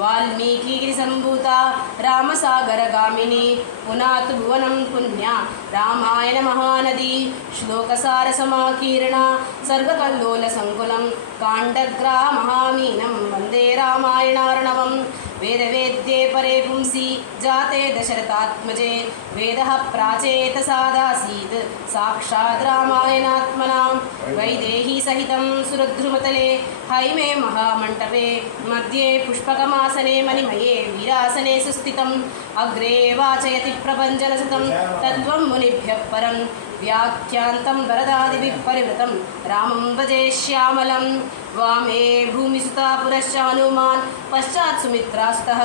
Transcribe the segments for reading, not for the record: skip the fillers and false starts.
वाल्मीकिगिरिसम्भूता रामसागरगामिनी पुनातु भुवनं पुण्या रामायणमहानदी श्लोकसारसमाकीर्णा सर्गकल्लोलसङ्कुलं काण्डग्रामहामीनं वन्दे रामायणार्णवम् वेदवेद्ये परे पुंसि जाते दशरथात्मजे वेदः प्राचेतसादासीत् साक्षात् रामायणात्मनां वैदेही सहितं सुरद्रुमतले हैमे महामण्टपे मध्ये पुष्पकमासने मणिमये वीरासने सुस्थितम् अग्रे वाचयति प्रपञ्चरसतं तत्त्वं मुनिभ्यः परं व्याख्यान्तं वरदादिभिः परिवृतं रामं भजे श्यामलं वामे भूमिसुता पुरश्च हनुमान् पश्चात् सुमित्रास्तः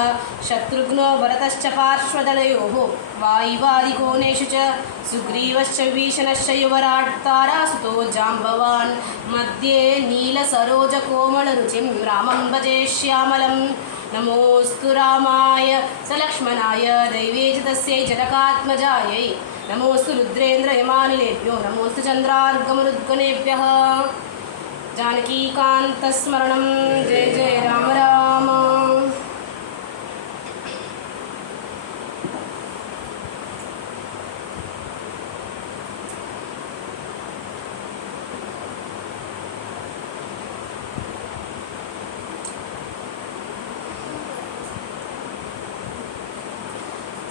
शत्रुघ्नो भरतश्च पार्श्वदलयोः वायुवादिकोणेषु च सुग्रीवश्च विभीषणश्च युवराट् तारासुतो जाम्बवान् मध्ये नीलसरोजकोमलरुचिं रामं भजे श्यामलं नमोऽस्तु रामाय सलक्ष्मणाय दैवे च तस्यै जनकात्मजायै नमोऽस्तु रुद्रेन्द्रयमानिलेभ्यो नमोऽस्तु चन्द्रार्गमरुद्गणेभ्यः जानकीकान्तस्मरणं जय जय राम राम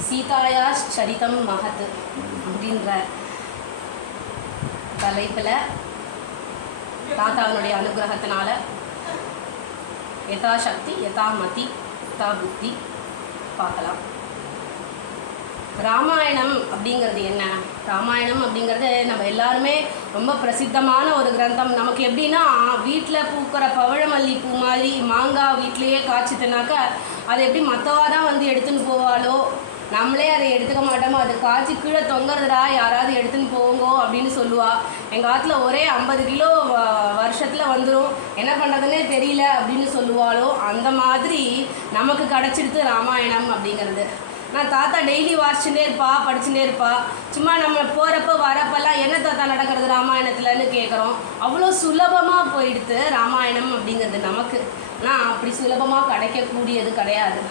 சீதாயா சரிதம் மகத் அப்படின்ற தலைப்பில் தாத்தாவினுடைய அனுகிரகத்தினால யதா சக்தி யதா மதி யதா புத்தி பார்க்கலாம். ராமாயணம் அப்படிங்கிறது என்ன? ராமாயணம் அப்படிங்கிறது நம்ம எல்லாருமே ரொம்ப பிரசித்தமான ஒரு கிரந்தம். நமக்கு எப்படின்னா வீட்டில் பூக்கிற பவழமல்லி பூ மாதிரி மாங்காய் வீட்லேயே காய்ச்சிதுனாக்க அதை எப்படி மற்றவா தான் வந்து எடுத்துன்னு போவாளோ நம்மளே அதை எடுத்துக்க மாட்டோமோ, அது காய்ச்சி கீழே தொங்குறதுடா யாராவது எடுத்துன்னு போங்கோ அப்படின்னு சொல்லுவாள். எங்கள் ஆற்றுல ஒரே 50 கிலோ வருஷத்தில் வந்துடும், என்ன பண்ணுறதுன்னே தெரியல அப்படின்னு சொல்லுவாளோ அந்த மாதிரி நமக்கு கிடச்சிடுது ராமாயணம் அப்படிங்கிறது. நான் தாத்தா டெய்லி வாசிச்சுட்டே இருப்பா, படிச்சுட்டே இருப்பா. சும்மா நம்ம போகிறப்ப வரப்பெல்லாம் என்ன தாத்தா நடக்கிறது ராமாயணத்துலன்னு கேட்குறோம். அவ்வளோ சுலபமாக போயிடுது ராமாயணம் அப்படிங்கிறது நமக்கு. ஆனால் அப்படி சுலபமாக கிடைக்கக்கூடியது கிடையாது.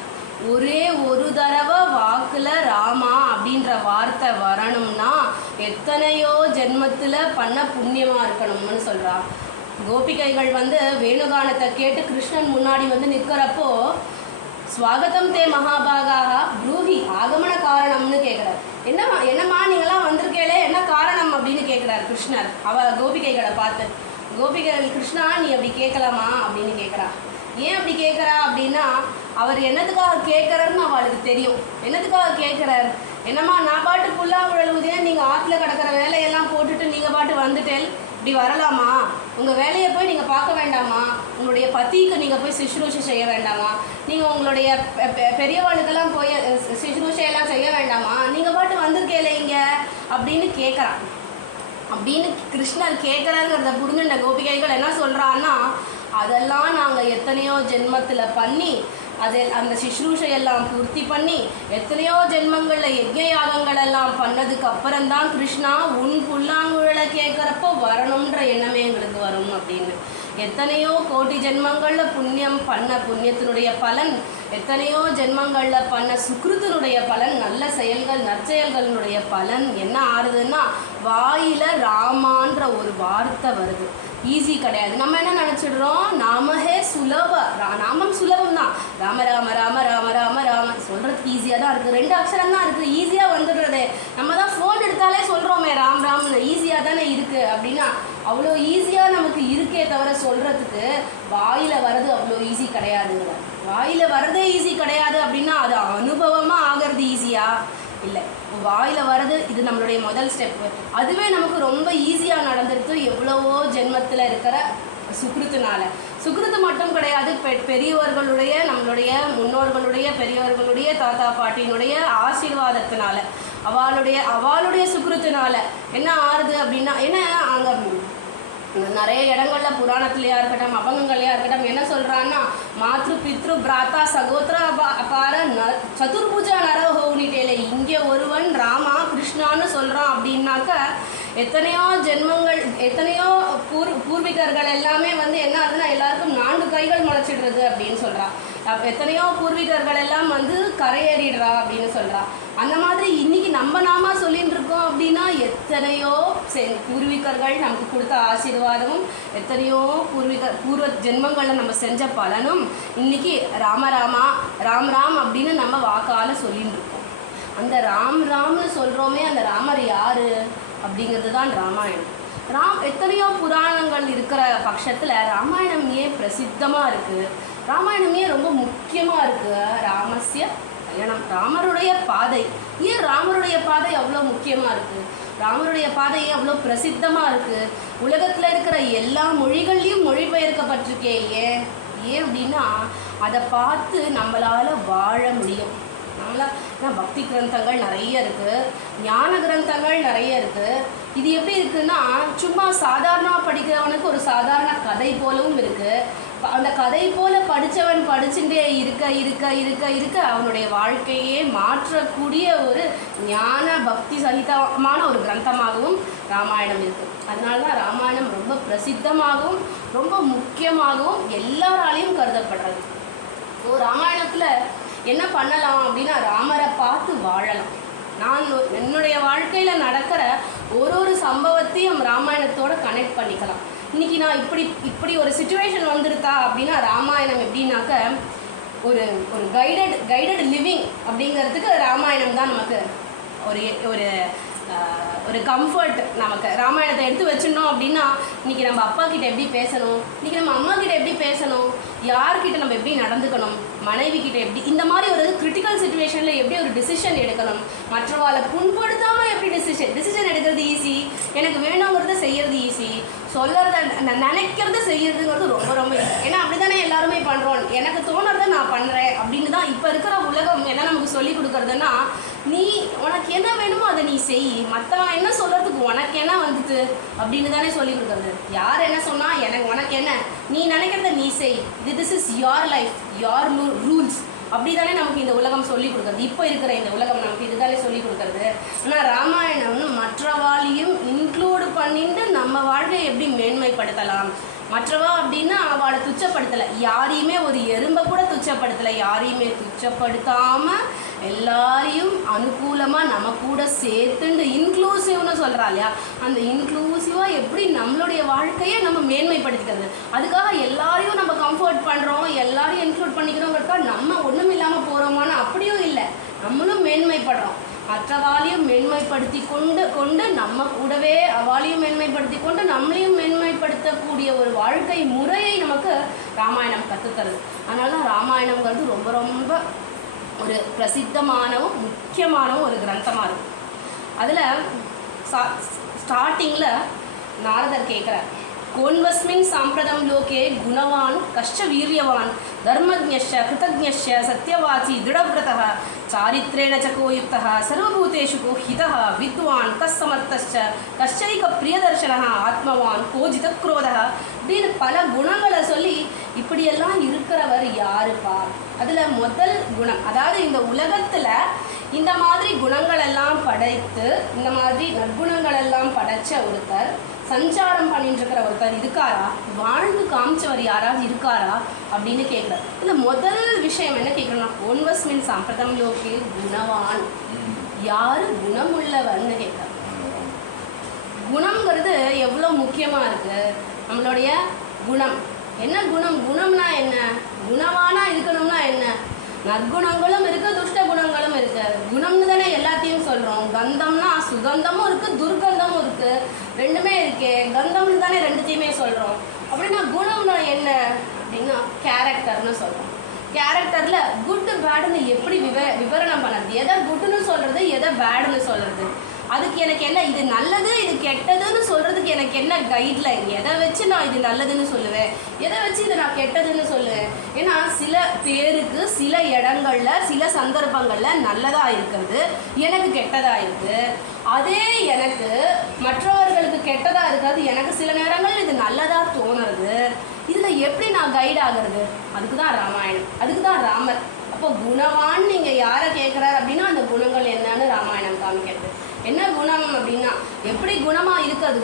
ஒரே ஒரு தடவை வாக்கில் ராமா அப்படின்ற வார்த்தை வரணும்னா எத்தனையோ ஜென்மத்தில் பண்ண புண்ணியமாக இருக்கணும்னு சொல்கிறான். கோபிகைகள் வந்து வேணுகானத்தை கேட்டு கிருஷ்ணன் முன்னாடி வந்து நிற்கிறப்போ ஸ்வாகதம் தே மகாபாகாக ப்ரூஹி ஆகமன காரணம்னு கேட்குறார். என்னம்மா நீங்களாம் வந்திருக்கேளே என்ன காரணம் அப்படின்னு கேட்குறார் கிருஷ்ணர். கோபிகைகளை பார்த்து, கோபிகைகள் கிருஷ்ணா நீ அப்படி கேட்கலாமா அப்படின்னு கேட்குறா. ஏன் அப்படி கேட்குறா அப்படின்னா அவர் என்னத்துக்காக கேட்குறாருன்னு அவளுக்கு தெரியும். என்னத்துக்காக கேட்குறாரு? என்னம்மா நான் பாட்டு புல்லாங்குழல் ஊதியா நீங்கள் ஆற்றுல கிடக்கிற வேலையெல்லாம் போட்டுட்டு நீங்கள் பாட்டு வந்துட்டேன், இப்படி வரலாமா? உங்கள் வேலையை போய் நீங்கள் பார்க்க வேண்டாமா? உங்களுடைய பத்திக்கு நீங்கள் போய் சிசுரூஷை செய்ய வேண்டாமா? நீங்கள் உங்களுடைய பெரியவாளுக்கெல்லாம் போய் சிசுரூஷையெல்லாம் செய்ய வேண்டாமா? நீங்கள் பாட்டு வந்திருக்கேல இங்கே அப்படின்னு கேட்குறான். அப்படின்னு கிருஷ்ணர் கேட்குறாருங்கிறத புரிஞ்சுட்ட கோபிகைகள் என்ன சொல்கிறான்னா, அதெல்லாம் நாங்கள் எத்தனையோ ஜென்மத்தில் பண்ணி அந்த சிசுரூஷையெல்லாம் பூர்த்தி பண்ணி எத்தனையோ ஜென்மங்களில் யஜ்ஞ யாகங்கள் எல்லாம் பண்ணதுக்கு அப்புறம்தான் கிருஷ்ணா உன் புல்லாங்குழலை கேட்குறப்போ வரணுன்ற எண்ணமே எங்களுக்கு வரும் அப்படின்னு. எத்தனையோ கோடி ஜென்மங்களில் புண்ணியம் பண்ண புண்ணியத்தினுடைய பலன், எத்தனையோ ஜென்மங்களில் பண்ண சுக்ருத்தினுடைய பலன், நல்ல செயல்கள் நற்செயல்களினுடைய பலன் என்ன ஆறுதுன்னா வாயில் ராமான்ற ஒரு வார்த்தை வருது. ஈஸி கிடையாது. நம்ம என்ன நினச்சிடுறோம், நாமஹே நாமம் சுலபம் தான். ராம ராம ராம ராம ராம ராம சொல்கிறதுக்கு ஈஸியாக தான் இருக்குது. 2 அக்ஷரம் தான் இருக்குது, ஈஸியாக வந்துடுறது. நம்ம தான் ஃபோன் எடுத்தாலே சொல்கிறோமே ராம் ராம்னு, ஈஸியாக தானே இருக்குது அப்படின்னா அவ்வளோ ஈஸியாக நமக்கு இருக்கே தவிர சொல்கிறதுக்கு வாயில் வர்றது அவ்வளோ ஈஸி கிடையாதுங்க. வாயில் வர்றதே ஈஸி கிடையாது அப்படின்னா அது அனுபவமாக ஆகிறது ஈஸியாக இல்லை. வாயில் வர்றது இது நம்மளுடைய முதல் ஸ்டெப்பு. அதுவே நமக்கு ரொம்ப ஈஸியாக நடந்துடுது எவ்வளவோ ஜென்மத்தில் இருக்கிற சுக்ருத்து மட்டும் கிடையாது, பெரியவர்களுடைய நம்மளுடைய முன்னோர்களுடைய பெரியவர்களுடைய தாத்தா பாட்டியினுடைய ஆசீர்வாதத்தினால அவளுடைய சுக்ருத்தினால என்ன ஆறுது அப்படின்னா என்ன அங்கே நிறைய இடங்கள்ல புராணத்துலையா இருக்கட்டும் அபங்கங்கள்லையா இருக்கட்டும் என்ன சொல்கிறான்னா மாத்ரு பித்ரு பிராத்தா சகோத்ரா அபார சதுர்புஜா நரஹோனிட்டேலே இங்கே ஒருவன் ராமா கிருஷ்ணான்னு சொல்கிறான் அப்படின்னாக்க எத்தனையோ ஜென்மங்கள் எத்தனையோ பூர்விகர்கள் எல்லாமே வந்து என்ன ஆகுதுன்னா எல்லாருக்கும் 4 கை கைகள் முளைச்சிடுறது அப்படின்னு சொல்கிறா. எத்தனையோ பூர்வீகர்கள் எல்லாம் வந்து கரையேறிடுறா அப்படின்னு சொல்கிறா. அந்த மாதிரி இன்னைக்கு நாம சொல்லிட்டு இருக்கோம் அப்படின்னா எத்தனையோ பூர்வீகர்கள் நமக்கு கொடுத்த ஆசீர்வாதமும் எத்தனையோ பூர்வ ஜென்மங்களில் நம்ம செஞ்ச பலனும் இன்னைக்கு ராம ராமா ராம் ராம் அப்படின்னு நம்ம வாக்கால் சொல்லிட்டு இருக்கோம். அந்த ராம் ராம்னு சொல்கிறோமே, அந்த ராமர் யார் அப்படிங்கிறது தான் ராமாயணம். எத்தனையோ புராணங்கள் இருக்கிற பட்சத்தில் ராமாயணம் ஏன் பிரசித்தமாக இருக்குது, ராமாயணம் ஏன் ரொம்ப முக்கியமாக இருக்குது? ராமஸ்ய பயணம், ராமருடைய பாதை. ஏன் ராமருடைய பாதை அவ்வளோ முக்கியமாக இருக்குது? ராமருடைய பாதை ஏன் அவ்வளோ பிரசித்தமாக இருக்குது? உலகத்தில் இருக்கிற எல்லா மொழிகள்லையும் மொழிபெயர்க்கப்பட்டிருக்கே. ஏன் அப்படின்னா அதை பார்த்து நம்மளால் வாழ முடியும். நம்மளால் பக்தி கிரந்தங்கள் நிறைய இருக்குது, ஞான கிரந்தங்கள் நிறைய இருக்குது. இது எப்படி இருக்குன்னா, சும்மா சாதாரணமாக படிக்கிறவனுக்கு ஒரு சாதாரண கதை போலவும் இருக்குது. அந்த கதை போல படித்தவன் படிச்சுட்டே இருக்க இருக்க இருக்க இருக்க அவனுடைய வாழ்க்கையே மாற்றக்கூடிய ஒரு ஞான பக்தி சகிதமான ஒரு கிரந்தமாகவும் ராமாயணம் இருக்குது. அதனால தான் ராமாயணம் ரொம்ப பிரசித்தமாகவும் ரொம்ப முக்கியமாகவும் எல்லாராலையும் கருதப்படுறது. ராமாயணத்தில் என்ன பண்ணலாம் அப்படின்னா, ராமரை பார்த்து வாழலாம். நான் என்னுடைய வாழ்க்கையில் நடக்கிற ஒரு சம்பவத்தையும் ராமாயணத்தோடு கனெக்ட் பண்ணிக்கலாம். இன்றைக்கி நான் இப்படி ஒரு சுச்சுவேஷன் வந்துருக்கா அப்படின்னா, ராமாயணம் எப்படின்னாக்க ஒரு கைடட் லிவிங் அப்படிங்கிறதுக்கு ராமாயணம் தான் நமக்கு ஒரு கம்ஃபர்ட். நமக்கு ராமாயணத்தை எடுத்து வச்சிடணும் அப்படின்னா, இன்றைக்கி நம்ம அப்பா கிட்ட எப்படி பேசணும், இன்றைக்கி நம்ம அம்மா கிட்ட எப்படி பேசணும், யார்கிட்ட நம்ம எப்படி நடந்துக்கணும், மனைவி கிட்ட எப்படி, இந்த மாதிரி ஒரு கிரிட்டிக்கல் சுச்சுவேஷனில் எப்படி ஒரு டிசிஷன் எடுக்கணும், மற்றவாளை புண்படுத்தாமல் எப்படி டிசிஷன் எடுக்கிறது ஈஸி, எனக்கு வேணுங்கிறத செய்கிறது ஈஸி, சொல்கிறத நினைக்கிறத செய்யறதுங்கிறது ரொம்ப ரொம்ப ஈஸி. ஏன்னா அப்படி தானே எல்லாருமே பண்ணுறோம். எனக்கு தோணுறதை நான் பண்ணுறேன் அப்படின்னு தான் இப்போ இருக்கிற உலகம் என்ன நமக்கு சொல்லி கொடுக்குறதுன்னா, நீ உனக்கு என்ன வேணுமோ அதை நீ செய், மற்றவன் என்ன சொல்கிறதுக்கு உனக்கு என்ன வந்துட்டு அப்படின்னு தானே சொல்லி கொடுக்குறது. யார் என்ன சொன்னால் உனக்கு என்ன, நீ நினைக்கிறத நீ செய், this is your life, your rules அப்படி தானே நமக்கு இந்த உலகம் சொல்லி கொடுக்குறது. இப்போ இருக்கிற இந்த உலகம் நமக்கு இதுதானே சொல்லி கொடுக்குறது. ஆனால் ராமாயணம் மற்றவாளையும் இன்க்ளூடு பண்ணிட்டு நம்ம வாழ்க்கையை எப்படி மேன்மைப்படுத்தலாம், மற்றவா அப்படின்னா அவளை துச்சப்படுத்தலை, யாரையுமே ஒரு எறும்பை கூட துச்சப்படுத்தலை, யாரையுமே துச்சப்படுத்தாமல் எல்லாரையும் அனுகூலமாக நம்ம கூட சேர்த்துண்டு இன்க்ளூசிவ்னு சொல்கிறா இல்லையா, அந்த இன்க்ளூசிவாக எப்படி நம்மளுடைய வாழ்க்கையை நம்ம மேன்மைப்படுத்திக்கிறது. அதுக்காக எல்லாரையும் நம்ம கம்ஃபர்ட் பண்ணுறோம், எல்லாரையும் இன்க்ளூட் பண்ணிக்கிறோங்கிறதுக்காக நம்ம ஒன்றும் இல்லாமல் போகிறோமான்னு அப்படியும் இல்லை. நம்மளும் மேன்மைப்படுறோம், மற்றவாளையும் மேன்மைப்படுத்தி கொண்டு நம்ம கூடவே அவளையும் மேன்மைப்படுத்தி கொண்டு நம்மளையும் மேன்மைப்படுத்தக்கூடிய ஒரு வாழ்க்கை முறையை நமக்கு ராமாயணம் கற்றுத்தருது. அதனால தான் ராமாயணங்கிறது ரொம்ப ரொம்ப ஒரு பிரசித்தமானவும் முக்கியமானவும் ஒரு கிரந்தமாக இருக்கும். அதில் ஸ்டார்டிங்கில் நாரதர் கேட்குறார், கோன்வஸ்மின் சாம்பிரதம் லோகே குணவான் கஷ்ட வீரியவான் தர்மஜ்ஞ கிருதஜ்ஞ சத்யவாசி திருடவிரதः சாரித்ரேண சகோயுக்தः சர்வபூதேஷு கோஹிதः வித்வான் கஸ்ஸமர்த்தश्च கஷ்டைக பிரியதர்ஷனः ஆத்மவான் கோஜிதக்ரோதः அப்படின்னு பல குணங்களை சொல்லி இப்படியெல்லாம் இருக்கிறவர் யாருப்பா. அதில் முதல் குணம், அதாவது இந்த உலகத்தில் இந்த மாதிரி குணங்களெல்லாம் படைத்து இந்த மாதிரி நற்குணங்களெல்லாம் படைச்ச ஒருத்தர், சஞ்சாரம் பண்ணிட்டு இருக்கிற ஒருத்தர் இருக்காரா, வாழ்ந்து காமிச்சவர் யாராவது இருக்காரா அப்படின்னு கேட்குறார். இந்த முதல் விஷயம் என்ன கேட்குறோம்னா, கோன்வஸ்மின் சாம்பிரதம் லோகே குணவான், யார் குணமுள்ளவர்னு கேட்குறார். குணம்ங்கிறது எவ்வளோ முக்கியமாக இருக்குது. நம்மளுடைய குணம் என்ன, குணம்னா என்ன, குணவானா இருக்கணும்னா என்ன, நற்குணங்களும் இருக்குது துஷ்ட குணங்களும் இருக்குது. குணம்னு தானே எல்லாத்தையும் சொல்கிறோம். கந்தம்னா சுகந்தமும் இருக்குது துர்கந்தமும் இருக்குது, ரெண்டுமே இருக்கே. கந்தம்னு தானே ரெண்டுத்தையுமே சொல்கிறோம். அப்படின்னா குணம்னா என்ன அப்படின்னா கேரக்டர்னு சொல்கிறோம். கேரக்டரில் குட்டு பேடுன்னு எப்படி விவரணம் பண்ணுறது, எதை குட்டுன்னு சொல்கிறது எதை பேடுன்னு சொல்கிறது, அதுக்கு எனக்கு என்ன, இது நல்லது இது கெட்டதுன்னு சொல்கிறதுக்கு எனக்கு என்ன கைட்லைன், எதை வச்சு நான் இது நல்லதுன்னு சொல்லுவேன், எதை வச்சு இதை நான் கெட்டதுன்னு சொல்லுவேன். ஏன்னா சில பேருக்கு சில இடங்களில் சில சந்தர்ப்பங்களில் நல்லதாக இருக்கிறது எனக்கு கெட்டதாக இருக்குது, அதே எனக்கு மற்றவர்களுக்கு கெட்டதாக இருக்கிறது எனக்கு சில நேரங்கள் இது நல்லதாக தோணுறது. இதில் எப்படி நான் கைட் ஆகிறது, அதுக்கு தான் ராமாயணம், அதுக்கு தான் ராமர். அப்போ குணவான் நீங்கள் யாரை கேட்குறாரு அப்படின்னா அந்த குணங்கள் என்னன்னு ராமாயணம் காமிக்கிறது. என்ன குணம் அப்படின்னா எப்படி குணமாக இருக்கிறது,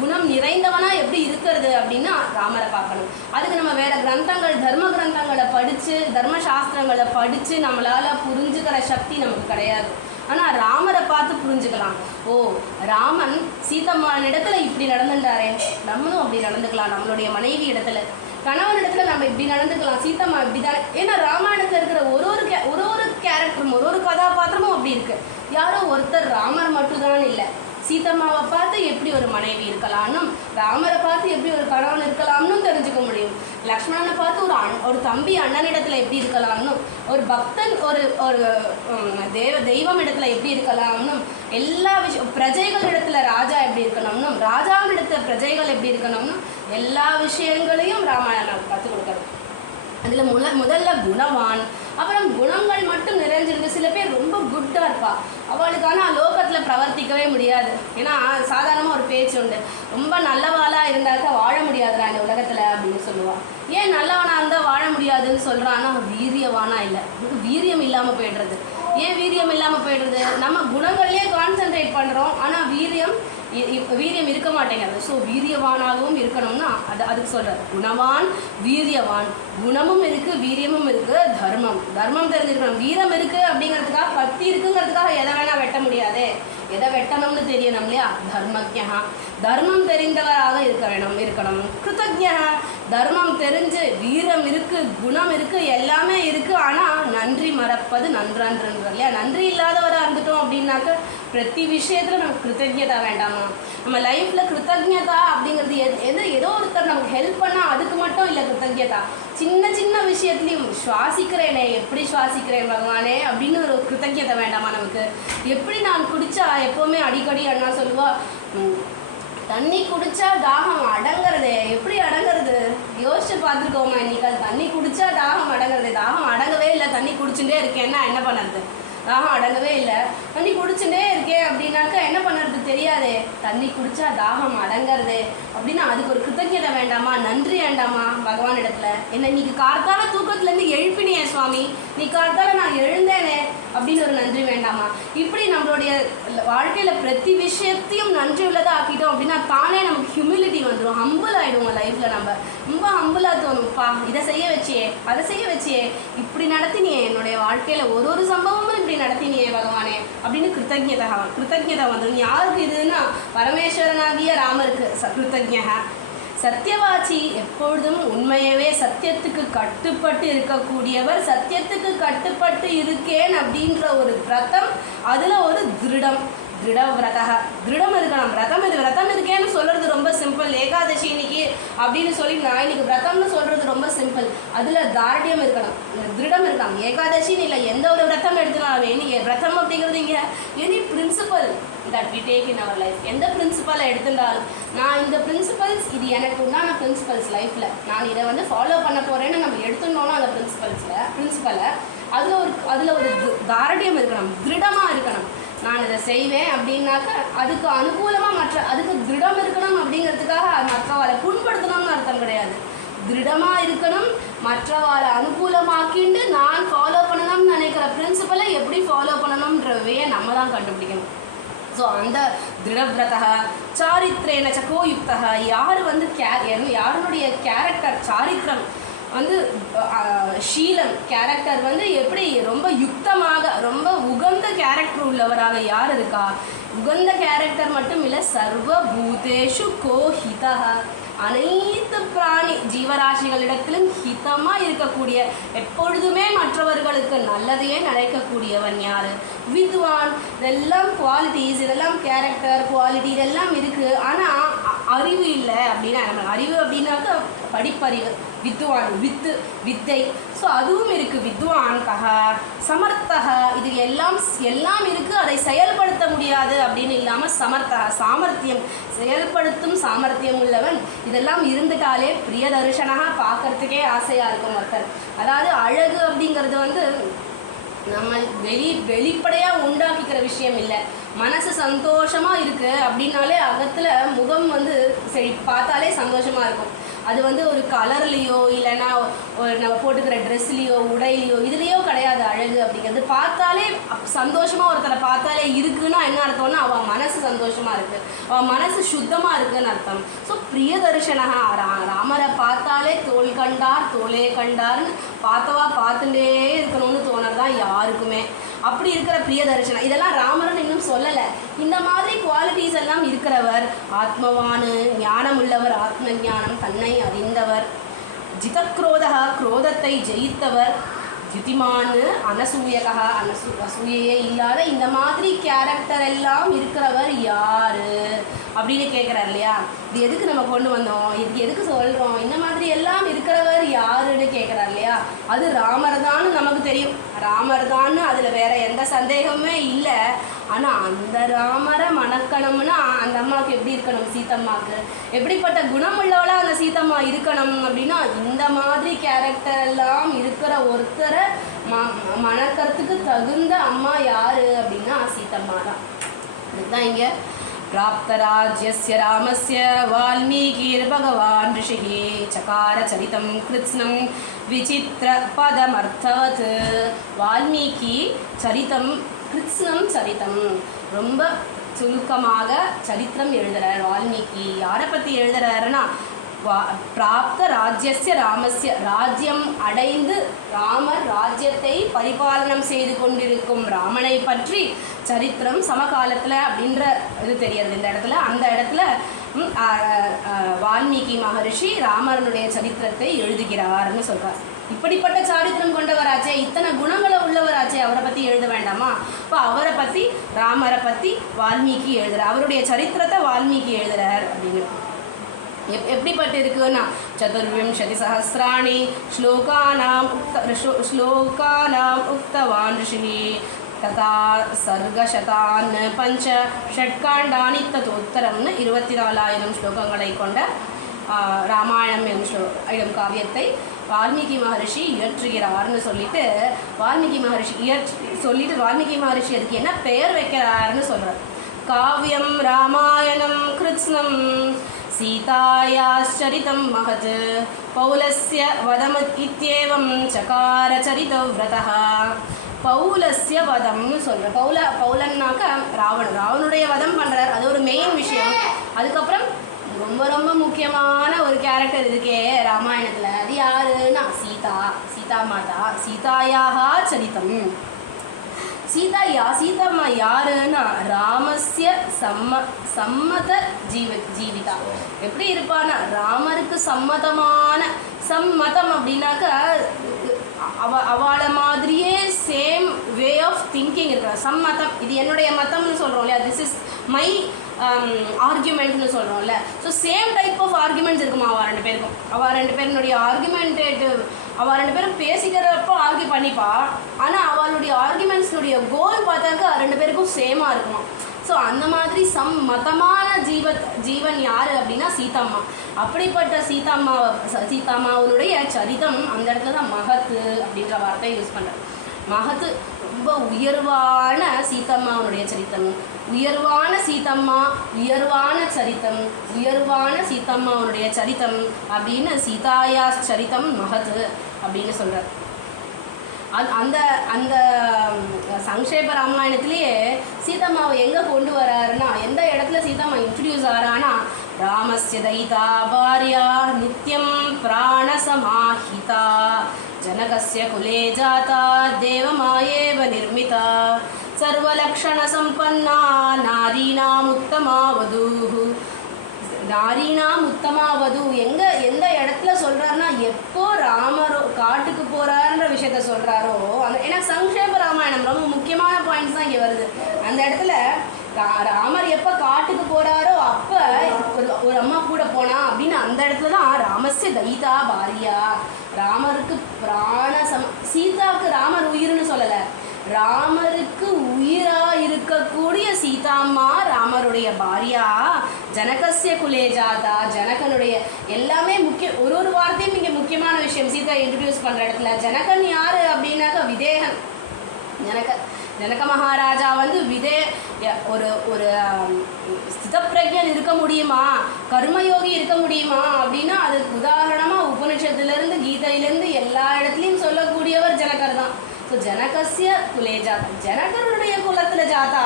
குணம் நிறைந்தவனா எப்படி இருக்கிறது அப்படின்னா ராமரை பார்க்கணும். அதுக்கு நம்ம வேற கிரந்தங்கள் தர்ம கிரந்தங்களை படித்து தர்ம சாஸ்திரங்களை படித்து நம்மளால் புரிஞ்சுக்கிற சக்தி நமக்கு கிடையாது. ஆனால் ராமரை பார்த்து புரிஞ்சுக்கலாம். ஓ, ராமன் சீதம்மான் இடத்துல இப்படி நடந்துட்டாரே, நம்மளும் அப்படி நடந்துக்கலாம். நம்மளுடைய மனைவி இடத்துல கணவன் இடத்துல நம்ம இப்படி நடந்துக்கலாம், சீதம்மா இப்படி தானே. ஏன்னா ராமாயணத்தில் இருக்கிற ஒரு கேரக்டரும் ஒரு கதாபாத்திரமும் அப்படி இருக்கு. யாரோ ஒருத்தர் ராமர் மட்டும்தான் இல்லை, சீதம்மாவை பார்த்து எப்படி ஒரு மனைவி இருக்கலாம்னும் ராமரை பார்த்து எப்படி ஒரு கணவன் இருக்கலாம்னு தெரிஞ்சுக்க முடியும். லக்ஷ்மணனை பார்த்து ஒரு தம்பி அண்ணனிடத்துல எப்படி இருக்கலாம்னும், ஒரு பக்தன் ஒரு தெய்வம் இடத்துல எப்படி இருக்கலாம்னும், எல்லா பிரஜைகள் இடத்துல ராஜா எப்படி இருக்கணும்னும், ராஜாவின் இடத்துல பிரஜைகள் எப்படி இருக்கணும்னு எல்லா விஷயங்களையும் ராமாயணம் கற்றுக் கொடுக்கணும். அதில் முதல்ல குணவான், அப்புறம் குணங்கள் மட்டும் நிறைஞ்சிருக்கு. சில பேர் ரொம்ப குட்டாக இருப்பா, அவளுக்கான லோகத்தில் பிரவர்த்திக்கவே முடியாது. ஏன்னா சாதாரணமாக ஒரு பேச்சு உண்டு, ரொம்ப நல்லவாளாக இருந்தாக்கா வாழ முடியாதுடா இந்த உலகத்தில் அப்படின்னு சொல்லுவாள். ஏன் நல்லவனாக இருந்தால் வாழ முடியாதுன்னு சொல்கிறான்னா வீரியவானா இல்லை, வீரியம் இல்லாமல் போய்டுறது. ஏன் வீரியம் இல்லாமல் போய்டுறது? நம்ம குணங்கள்லேயே கான்சென்ட்ரேட் பண்ணுறோம், ஆனால் வீரியம் இருக்க மாட்டேங்கிறது. ஸோ வீரியவானாகவும் இருக்கணும்னா அதுக்கு சொல்கிறார் குணவான் வீரியவான். குணமும் இருக்குது, வீரியமும் இருக்குது, தர்மம் தெரிஞ்சிருக்கணும். வீரம் இருக்குது அப்படிங்கிறதுக்காக, பக்தி இருக்குங்கிறதுக்காக எதை வேணால் வெட்ட முடியாது. எதை வெட்டணும்னு தெரியணும் இல்லையா? தர்மஜ்ஞா, தர்மம் தெரிந்தவராக இருக்கணும். கிருத்தஜ்ஞா, தர்மம் தெரிஞ்சு வீரம் இருக்குது, குணம் இருக்குது, எல்லாமே இருக்குது, ஆனால் நன்றி மறப்பது நன்றன்று இல்லையா? நன்றி இல்லாதவராக இருந்துட்டோம் அப்படின்னாக்க பிரதி விஷயத்தில் நமக்கு கிருத்தஜ்ஞதா வேண்டாமா? நம்ம லைஃப்பில் கிருத்தஜ்ஞதா அப்படிங்கிறது ஏதோ ஒருத்தர் நமக்கு ஹெல்ப் பண்ணால் அதுக்கு மட்டும் இல்லை கிருத்தஜ்ஞதா. சின்ன சின்ன விஷயத்துலையும் சுவாசிக்கிறேனே, எப்படி சுவாசிக்கிறேன் பகவானே அப்படின்னு ஒரு கிருத்தஜ்ஞதை வேண்டாமா நமக்கு? எப்படி நான் குடித்தா எப்போவுமே அடிக்கடி அண்ணா சொல்லுவா, தண்ணி குடித்தா தாகம் அடங்கிறதே. எப்படி அடங்கிறது? யோசிச்சு பார்த்துருக்கோமா இன்னைக்கு? அது தண்ணி குடித்தா தாகம் அடங்கிறது. தாகம் அடங்கவே இல்லை, தண்ணி குடிச்சுட்டே இருக்கேன்னா என்ன பண்ணுறது? தாகம் அடங்கவே இல்லை, தண்ணி குடிச்சுட்டே இருக்கேன் அப்படின்னாக்கா என்ன பண்ணுறது தெரியாதே. தண்ணி குடித்தா தாகம் அடங்கிறது அப்படின்னா அதுக்கு ஒரு கிருத்தஜ்ஞதை வேண்டாமா? நன்றி வேண்டாமா பகவான் இடத்துல? என்ன இன்னைக்கு கார்த்தால தூக்கத்துலேருந்து எழுப்பினியே சுவாமி, நீ கார்த்தால நான் எழுந்தேனே அப்படின்னு ஒரு நன்றி வேண்டாமா? இப்படி நம்மளுடைய வாழ்க்கையில் பிரதி விஷயத்தையும் நன்றி உள்ளதாக ஆக்கிட்டோம் அப்படின்னா தானே நமக்கு ஹியூமிலிட்டி வந்துடும், ஹம்பிள் ஆகிடுவோம். லைஃப்பில் நம்ம ரொம்ப ஹம்பிளாக தோணும்ப்பா, இதை செய்ய வச்சியே, அதை செய்ய வச்சியே, இப்படி நடத்தினியே என்னுடைய வாழ்க்கையில் ஒரு சம்பவமும் இப்படி நடத்தினியே பகவானே அப்படின்னு கிருத்தஜ்ஞதா வந்துடும். யாருக்கு இதுன்னா பரமேஸ்வரனாகிய ராமருக்கு கிருத்தஜ்ஞா. சத்தியவாச்சி, எப்பொழுதும் உண்மையவே சத்தியத்துக்கு கட்டுப்பட்டு இருக்கக்கூடியவர். சத்தியத்துக்கு கட்டுப்பட்டு இருக்கேன் அப்படின்ற ஒரு விரதம், அதில் ஒரு திருடம் திருடம் இருக்கணும். விரதம் இருக்கேன்னு சொல்கிறது ரொம்ப சிம்பிள். ஏகாதசி இன்னைக்கு அப்படின்னு சொல்லி நான் இன்னைக்கு விரதம்னு சொல்கிறது ரொம்ப சிம்பிள். அதில் தார்டியம் இருக்கணும், திருடம் இருக்கணும். ஏகாதசின்னு இல்லை, எந்த ஒரு விரதம் எடுத்துனாலும் விரதம் அப்படிங்கிறது இங்கே any principle that we take in our life. எந்த பிரின்சிபலை எடுத்துட்டாலும் நான் இந்த பிரின்சிபல்ஸ், இது எனக்கு உண்டான பிரின்சிபல்ஸ் லைஃப்பில், நான் இதை ஃபாலோ பண்ண போகிறேன்னு நம்ம எடுத்துட்டோம்னா அந்த பிரின்சிபலை அதில் ஒரு தார்டியம் இருக்கணும், திருடமாக இருக்கணும். நான் இதை செய்வேன் அப்படின்னாக்க அதுக்கு அனுகூலமாக அதுக்கு திருடம் இருக்கணும். அப்படிங்கிறதுக்காக மற்றவாளை புண்படுத்தணும்னு அர்த்தம் கிடையாது. திருடமாக இருக்கணும், மற்றவாளை அனுகூலமாக்கிண்டு நான் ஃபாலோ பண்ணணும்னு நினைக்கிற பிரின்சிபலை எப்படி ஃபாலோ பண்ணணுன்றவே நம்ம தான் கண்டுபிடிக்கணும். ஸோ அந்த திருடவிரதா சாரித்ரேன சகோயுக்தா, யார் யாருடைய கேரக்டர் சாரித்திரம் ஷீலம் கேரக்டர் எப்படி ரொம்ப யுக்தமாக ரொம்ப உகந்த கேரக்டர் உள்ளவராக யார் இருக்கா? உகந்த கேரக்டர் மட்டும் இல்லை, சர்வபூதேஷு கோஹிதா, அனைத்து பிராணி ஜீவராசிகளிடத்திலும் ஹிதமாக இருக்கக்கூடிய, எப்பொழுதுமே மற்றவர்களுக்கு நல்லதையே நினைக்கக்கூடியவன் யார்? வித்வான். இதெல்லாம் குவாலிட்டிஸ், இதெல்லாம் கேரக்டர் குவாலிட்டி இதெல்லாம் இருக்குது. ஆனால் அறிவு இல்லை அப்படின்னா, அறிவு அப்படின்னாக்க படிப்பறிவு, வித்வான் வித்தை. ஸோ அதுவும் இருக்குது. வித்வான் சமர்த்தக, இது எல்லாம் இருக்குது. அதை செயல்படுத்த முடியாது அப்படின்னு இல்லாமல் சாமர்த்தியம், செயல்படுத்தும் சாமர்த்தியம் உள்ளவன். இதெல்லாம் இருந்துட்டாலே பிரிய தரிசனாக பார்க்கறதுக்கே ஆசையாக இருக்கும் ஒருத்தர். அதாவது அழகு அப்படிங்கிறது நம்ம வெளிப்படையாக உண்டாக்கிக்கிற விஷயம் இல்லை. மனசு சந்தோஷமாக இருக்குது அப்படின்னாலே அகத்தில் முகம் பார்த்தாலே சந்தோஷமாக இருக்கும். அது ஒரு கலர்லேயோ இல்லைன்னா ஒரு நம்ம போட்டுக்கிற ட்ரெஸ்லேயோ உடையிலையோ இதுலேயோ கிடையாது அழகு அப்படிங்கிறது. பார்த்தாலே சந்தோஷமாக ஒருத்தரை பார்த்தாலே இருக்குன்னா என்ன அர்த்தம்னா அவன் மனசு சந்தோஷமாக இருக்குது, அவன் மனசு சுத்தமாக இருக்குதுன்னு அர்த்தம். ஸோ பிரிய தரிசனகா, ராமரை பார்த்தாலே தோல் கண்டார் தோலே கண்டார்னு பார்த்தவா பார்த்துட்டே இருக்கணும்னு தோணுறதான் யாருக்குமே. அப்படி இருக்கிற பிரியதர்ஷனா இதெல்லாம் ராமர்னு இன்னும் சொல்லலை. இந்த மாதிரி குவாலிட்டிஸ் எல்லாம் இருக்கிறவர், ஆத்மவானு, ஞானம் உள்ளவர், ஆத்ம ஞானம், தன்னை அறிந்தவர், ஜிதக்ரோதகா, குரோதத்தை ஜெயித்தவர், திதிமானு, அனசூயகா, அசூயையே இல்லாத இந்த மாதிரி கேரக்டர் எல்லாம் இருக்கிறவர் யாரு அப்படின்னு கேட்குறார் இல்லையா. இது எதுக்கு நம்ம கொண்டு வந்தோம், இது எதுக்கு சொல்கிறோம், இந்த மாதிரி எல்லாம் இருக்கிறவர் யாருன்னு கேட்குறார் இல்லையா. அது ராமர் தான்னு நமக்கு தெரியும், ராமர் தான்னு அதில் வேற எந்த சந்தேகமே இல்லை. ஆனால் அந்த ராமரை மணக்கணும்னா அந்த அம்மாவுக்கு எப்படி இருக்கணும், சீதம்மாவுக்கு எப்படிப்பட்ட குணம் உள்ளவளாக அந்த சீதம்மா இருக்கணும் அப்படின்னா இந்த மாதிரி கேரக்டர் எல்லாம் இருக்கிற ஒருத்தரை மணக்கிறதுக்கு தகுந்த அம்மா யாரு அப்படின்னா சீதம்மா தான். இதுதான் இங்கே प्राप्तराज्यस्य रामस्य वाल्मीकिर्भगवान् ऋषिः चकार चरितं कृत्स्नं विचित्रपदमर्थवत्. வால்மீகி சரித்தம் கிருத்ஸ்னம் சரித்தம் ரொம்ப சுருக்கமாக சரித்திரம் எழுதுறார் வால்மீகி. யாரை பற்றி எழுதுறாருன்னா பிராப்த ராஜ்யஸ்ய ராமஸ்ய, ராஜ்யம் அடைந்து ராமர் ராஜ்யத்தை பரிபாலனம் செய்து கொண்டிருக்கும் ராமனை பற்றி சரித்திரம் சமகாலத்தில் அப்படின்ற இது தெரியறது இந்த இடத்துல. அந்த இடத்துல வால்மீகி மகரிஷி ராமரனுடைய சரித்திரத்தை எழுதுகிறார்னு சொல்கிறார். இப்படிப்பட்ட சாரித்திரம் கொண்டவராச்சே, இத்தனை குணங்களை உள்ளவராச்சே, அவரை பற்றி எழுத வேண்டாமா? இப்போ அவரை பற்றி, ராமரை பற்றி வால்மீகி எழுதுறார், அவருடைய சரித்திரத்தை வால்மீகி எழுதுறார் அப்படின்னு. எப்படிப்பட்டு இருக்குன்னா சதுர்விம்சதி சஹஸ்ராணி ஸ்லோகானாம் உக்தவான் ரிஷிஹி ததா சர்கசதான் பஞ்ச ஷட்காண்டானி ததோத்தரம்னு 24,000 ஸ்லோகங்களை கொண்ட ராமாயணம் எனும் காவியத்தை வால்மீகி மகரிஷி இயற்றுகிறார்னு சொல்லிட்டு வால்மீகி மகரிஷி அதுக்கு என்ன பெயர் வைக்கிறார்னு சொல்கிறார். காவியம் ராமாயணம் கிருத்ஸ்னம் சீதாயாச்சரிதம் மகத் பௌலஸ்ய வதமத் இத்யேவம் சகார சரிதவ்ரதः. பௌலஸ்ய வதம்னு சொல்கிறேன். பௌலன்னாக்க ராவனுடைய வதம் பண்ணுறார், அது ஒரு மெயின் விஷயம். அதுக்கப்புறம் ரொம்ப ரொம்ப முக்கியமான ஒரு கேரக்டர் இருக்கே ராமாயணத்தில், அது யாருன்னா சீதா மாதா. சீதாயாக சரித்தம். சீதம்மா யாருன்னா ராமஸ்ய சம்மத ஜீவிதா. எப்படி இருப்பான்னா ராமருக்கு சம்மதம் அப்படின்னாக்க அவளை மாதிரியே சேம் வே ஆஃப் திங்கிங் இருக்கிற சம்மதம். இது என்னுடைய மதம்னு சொல்கிறோம் இல்லையா, திஸ் இஸ் மை ஆர்கியூமெண்ட்னு சொல்கிறோம்ல. So same type of arguments இருக்குமா அவள் ரெண்டு பேருக்கும். அவள் ரெண்டு பேருனுடைய அவள் ரெண்டு பேரும் பேசிக்கிறப்போ ஆர்கியூ பண்ணிப்பா. ஆனால் அவளுடைய ஆர்கியூமெண்ட்ஸ்னுடைய கோல் பார்த்தாக்க ரெண்டு பேருக்கும் சேமாக இருக்குமா. ஸோ அந்த மாதிரி மதமான ஜீவன் யார் அப்படின்னா சீதம்மா. அப்படிப்பட்ட சீதாம்மாவுடைய சரிதம் அந்த இடத்துல தான் மகத்து அப்படின்ற வார்த்தையை யூஸ் பண்ணுறேன். மகத்து ரொம்ப உயர்வான சீதம்மாவுடைய சரித்தம், உயர்வான சீதம்மா, உயர்வான சரித்தம், உயர்வான சீதம்மாவுடைய சரித்தம் அப்படின்னு சீதாயா சரித்தம் மகத்து அப்படின்னு சொல்கிறார். அந்த அந்த சங்கேப ராமாயணத்திலேயே சீதம்மாவை எங்கே கொண்டு வராருன்னா, எந்த இடத்துல சீதம்மா இன்ட்ரடியூஸ் ஆகிறான்னா ராமஸ்ய தைதா பாரியா நித்யம் பிராணசமாஹிதா ஜனகஸ்ய குலே ஜாதா தேவமாயேவ நிர்மிதா சர்வலக்ஷண சம்பன்னா நாரீணாம் உத்தமாவது. எந்த இடத்துல சொல்கிறாருன்னா எப்போ ராமர் காட்டுக்கு போகிறாருன்ற விஷயத்த சொல்கிறாரோ ஏன்னா சங்கேப ராமாயணம் ரொம்ப முக்கியமான பாயிண்ட்ஸ் தான் இங்கே வருது. அந்த இடத்துல ராமர் எப்போ காட்டுக்கு போகிறாரோ அப்போ ஒரு அம்மா கூட போனா அப்படின்னு அந்த இடத்துல தான் ராமஸ்ய தைதா பாரியா, ராமருக்கு சீதாவுக்கு ராமர் உயிர்னு சொல்லலை, ராமருக்கு உயிராக இருக்கக்கூடிய சீதாம்மா ராமருடைய பாரியா ஜனகஸ்ய குலே ஜாதா. ஜனகனுடைய எல்லாமே ஒரு வார்த்தையும் இங்கே முக்கியமான விஷயம் சீதா இன்ட்ரடியூஸ் பண்ணுற இடத்துல. ஜனகன் யார் அப்படின்னாக்க விதேகன். ஜனக மகாராஜா ஒரு ஸ்திதப்பிரஜன் இருக்க முடியுமா, கர்மயோகி இருக்க முடியுமா அப்படின்னா அதுக்கு உதாரணமாக உபனிஷத்துலேருந்து கீதையிலேருந்து எல்லா இடத்துலையும் சொல்லக்கூடியவர் ஜனகர் தான். ஸோ ஜனகஸ்ய குலே ஜாதா, ஜனகருடைய குலத்தில் ஜாதா.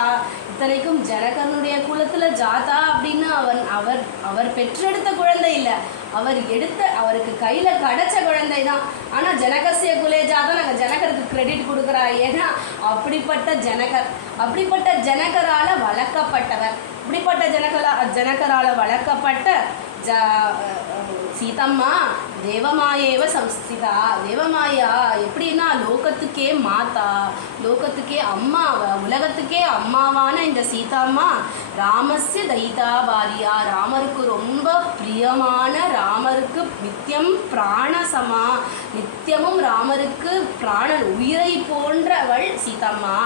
இத்தனைக்கும் ஜனகனுடைய குலத்தில் ஜாதா அப்படின்னு அவர் பெற்றெடுத்த குழந்தை இல்லை, அவர் அவருக்கு கையில் கிடைச்ச குழந்தை தான். ஆனால் ஜனகசிய குலேஜா தான் நாங்கள் ஜனகருக்கு கிரெடிட் கொடுக்குறா. ஏன்னா அப்படிப்பட்ட ஜனகரால் வளர்க்கப்பட்டவர். இப்படிப்பட்ட ஜனகரால் வளர்க்கப்பட்ட சீதம்மா தேவமாயேவ சம்ஸ்திதா. தேவமாயா எப்படின்னா லோகத்துக்கே மாதா, லோகத்துக்கே அம்மா, உலகத்துக்கே அம்மாவான இந்த சீதாம்மா ராமஸ்ய தைதா பாரியா, ராமருக்கு ரொம்ப பிரியமான, ராமருக்கு நித்தியம் பிராணசமா, நித்தியமும் ராமருக்கு பிராணன் உயிரை போன்றவள் சீதாம்மா.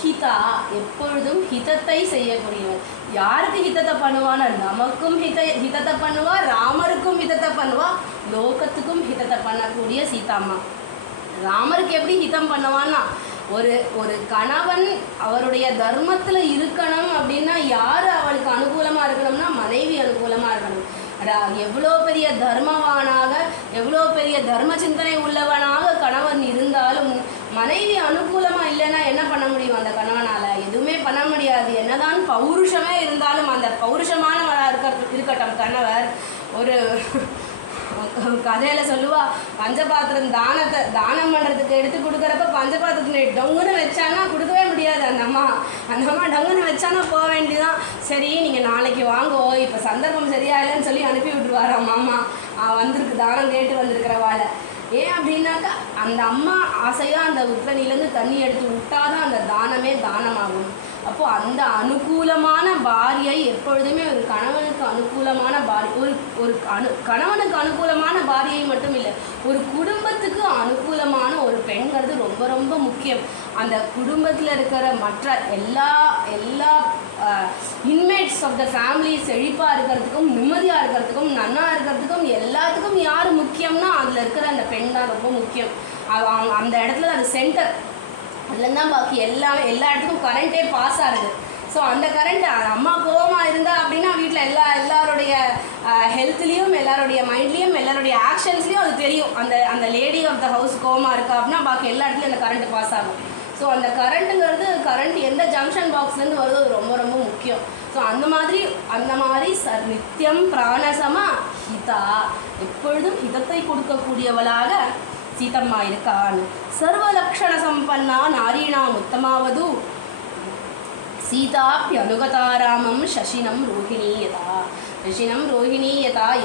ஹிதா எப்பொழுதும் ஹிதத்தை செய்யக்கூடியவர். யாருக்கு ஹிதத்தை பண்ணுவான்னா நமக்கும் ஹிதத்தை பண்ணுவா, ராமருக்கும் ஹிதத்தை பண்ணுவா, லோகத்துக்கும் ஹிதத்தை பண்ணக்கூடிய சீதாம்மா. ராமருக்கு எப்படி ஹிதம் பண்ணுவான்னா ஒரு கணவன் அவருடைய தர்மத்தில் இருக்கணும் அப்படின்னா யார் அவளுக்கு அனுகூலமாக இருக்கணும்னா மனைவி அனுகூலமாக இருக்கணும். எவ்வளோ பெரிய தர்மவானாக, எவ்வளோ பெரிய தர்ம சிந்தனை உள்ளவனாக கணவன் இருந்தாலும் மனைவி அனுகூலமாக இல்லைன்னா என்ன பண்ண முடியும் அந்த கணவனால்? எதுவுமே பண்ண முடியாது. என்னதான் பௌருஷமே இருந்தாலும் அந்த பௌருஷமானவராக இருக்கட்டும் கணவர். ஒரு கதையில் சொல்லுவா, பஞ்சபாத்திரம் தானம் பண்ணுறதுக்கு எடுத்து கொடுக்குறப்ப பஞ்சபாத்திரத்தில் டொங்குன்னு வச்சானா கொடுக்கவே முடியாது. அந்த அம்மா டொங்குன்னு வச்சானா போக வேண்டியதான். சரி நீங்கள் நாளைக்கு வாங்கோ, இப்போ சந்தர்ப்பம் சரியா இல்லைன்னு சொல்லி அனுப்பி விட்டுருவாரா மாமா. வந்திருக்கு தானம் கேட்டு வந்திருக்கிறவாள். ஏன் அப்படின்னாக்கா அந்த அம்மா ஆசையாக அந்த உத்தரணிலேருந்து தண்ணி எடுத்து விட்டாதான் அந்த தானமே தானமாகும். அப்போது அந்த அனுகூலமான பாரியை எப்பொழுதுமே ஒரு கணவனுக்கு அனுகூலமான கணவனுக்கு அனுகூலமான பாரியை மட்டும் இல்லை, ஒரு குடும்பத்துக்கு அனுகூலமான ஒரு பெண்கிறது ரொம்ப ரொம்ப முக்கியம். அந்த குடும்பத்தில் இருக்கிற மற்ற எல்லா இன்மேட்ஸ் ஆஃப் த ஃபேமிலி செழிப்பாக இருக்கிறதுக்கும், நிம்மதியாக இருக்கிறதுக்கும், நன்னா இருக்கிறதுக்கும் எல்லாத்துக்கும் யார் முக்கியம்னா அதில் இருக்கிற அந்த பெண் தான் ரொம்ப முக்கியம். அந்த இடத்துல அது சென்டர். அதில் தான் பாக்கி எல்லா இடத்துக்கும் கரண்ட்டே பாஸ் ஆகுது. ஸோ அந்த கரண்ட் அம்மா கோவமாக இருந்தால் அப்படின்னா வீட்டில் எல்லாருடைய ஹெல்த்லேயும், எல்லாருடைய மைண்ட்லேயும், எல்லாருடைய ஆக்ஷன்ஸ்லேயும் அது தெரியும். அந்த லேடி ஆஃப் த ஹவுஸ் கோவமாக இருக்கா அப்படின்னா பாக்கி எல்லா இடத்துலையும் அந்த கரண்ட்டு பாஸ் ஆகும். ஸோ அந்த கரண்ட் எந்த ஜங்ஷன் பாக்ஸ்லேருந்து வருதோ அது ரொம்ப ரொம்ப முக்கியம். ஸோ அந்த மாதிரி நித்தியம் பிராணசமா ஹிதா, எப்பொழுதும் ஹிதத்தை கொடுக்கக்கூடியவளாக சீதம்மா இருக்கான். சர்வலக்ஷண சம்பன்னா நாரீணாம் உத்தமாவது சீதாப்பி அனுகதாராமம் சசினம் ரோஹிணீயதா.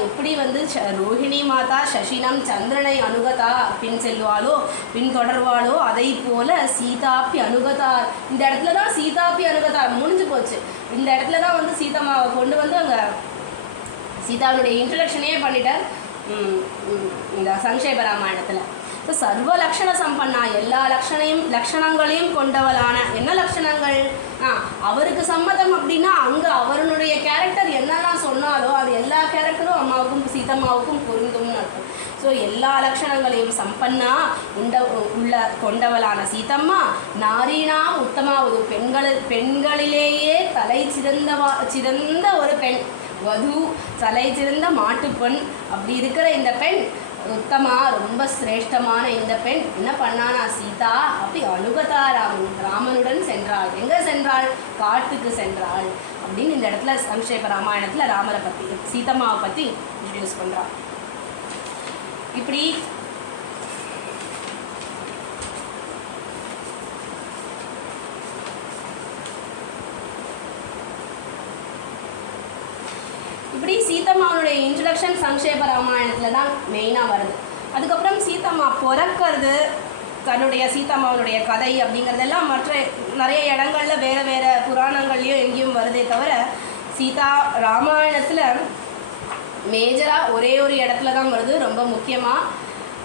எப்படி ரோஹிணி மாதா சசினம் சந்திரனை அனுகதா செல்வாளோ பின்தொடர்வாளோ அதை போல சீதாப்பி அனுகதா. இந்த இடத்துல தான் சீதாப்பி அனுகதா முடிஞ்சு போச்சு. இந்த இடத்துல தான் சீதம்மாவை கொண்டு அங்கே சீதாவுடைய இன்ட்ரடக்ஷனே பண்ணிட்டார் இந்த சங்கேப ராமாயணத்தில். ஸோ சர்வ லக்ஷண சம்பன்னா, எல்லா லக்ஷணங்களையும் கொண்டவளான. என்ன லக்ஷணங்கள்? அவருக்கு சம்மதம் அப்படின்னா அங்கே அவருடைய கேரக்டர் என்னெல்லாம் சொன்னாலோ அது எல்லா கேரக்டரும் அம்மாவுக்கும் சீதம்மாவுக்கும் பொருந்தும்னு அர்த்தம். ஸோ எல்லா லக்ஷணங்களையும் சம்பன்னா கொண்டவளான சீதம்மா நாரீணாம் உத்தமாவது, பெண்களிலேயே தலை சிறந்த ஒரு பெண். வது தலை சிறந்த மாட்டுப்பெண். அப்படி இருக்கிற இந்த பெண் உத்தமா, ரொம்ப சிரேஷ்டமான இந்த பெண் என்ன பண்ணானா, சீதா அப்படி அனுகதா ராமனுடன் சென்றாள். எங்கே சென்றாள்? காட்டுக்கு சென்றாள் அப்படின்னு இந்த இடத்துல சங்கேப ராமாயணத்தில் ராமரை பற்றி, சீதம்மாவை பற்றி இன்ட்ரடியூஸ் பண்ணுறாள். இப்படி சீதம்மாவுடைய இன்ட்ரடக்ஷன் சங்கேப ராமாயணத்தில் தான் மெயினாக வருது. அதுக்கப்புறம் சீதம்மா பிறக்கிறது, தன்னுடைய சீதம்மாவுடைய கதை அப்படிங்கிறதெல்லாம் மற்ற நிறைய இடங்களில் வேறு புராணங்கள்லையும் எங்கேயும் வருதே தவிர சீதா ராமாயணத்தில் மேஜராக ஒரே ஒரு இடத்துல தான் வருது. ரொம்ப முக்கியமாக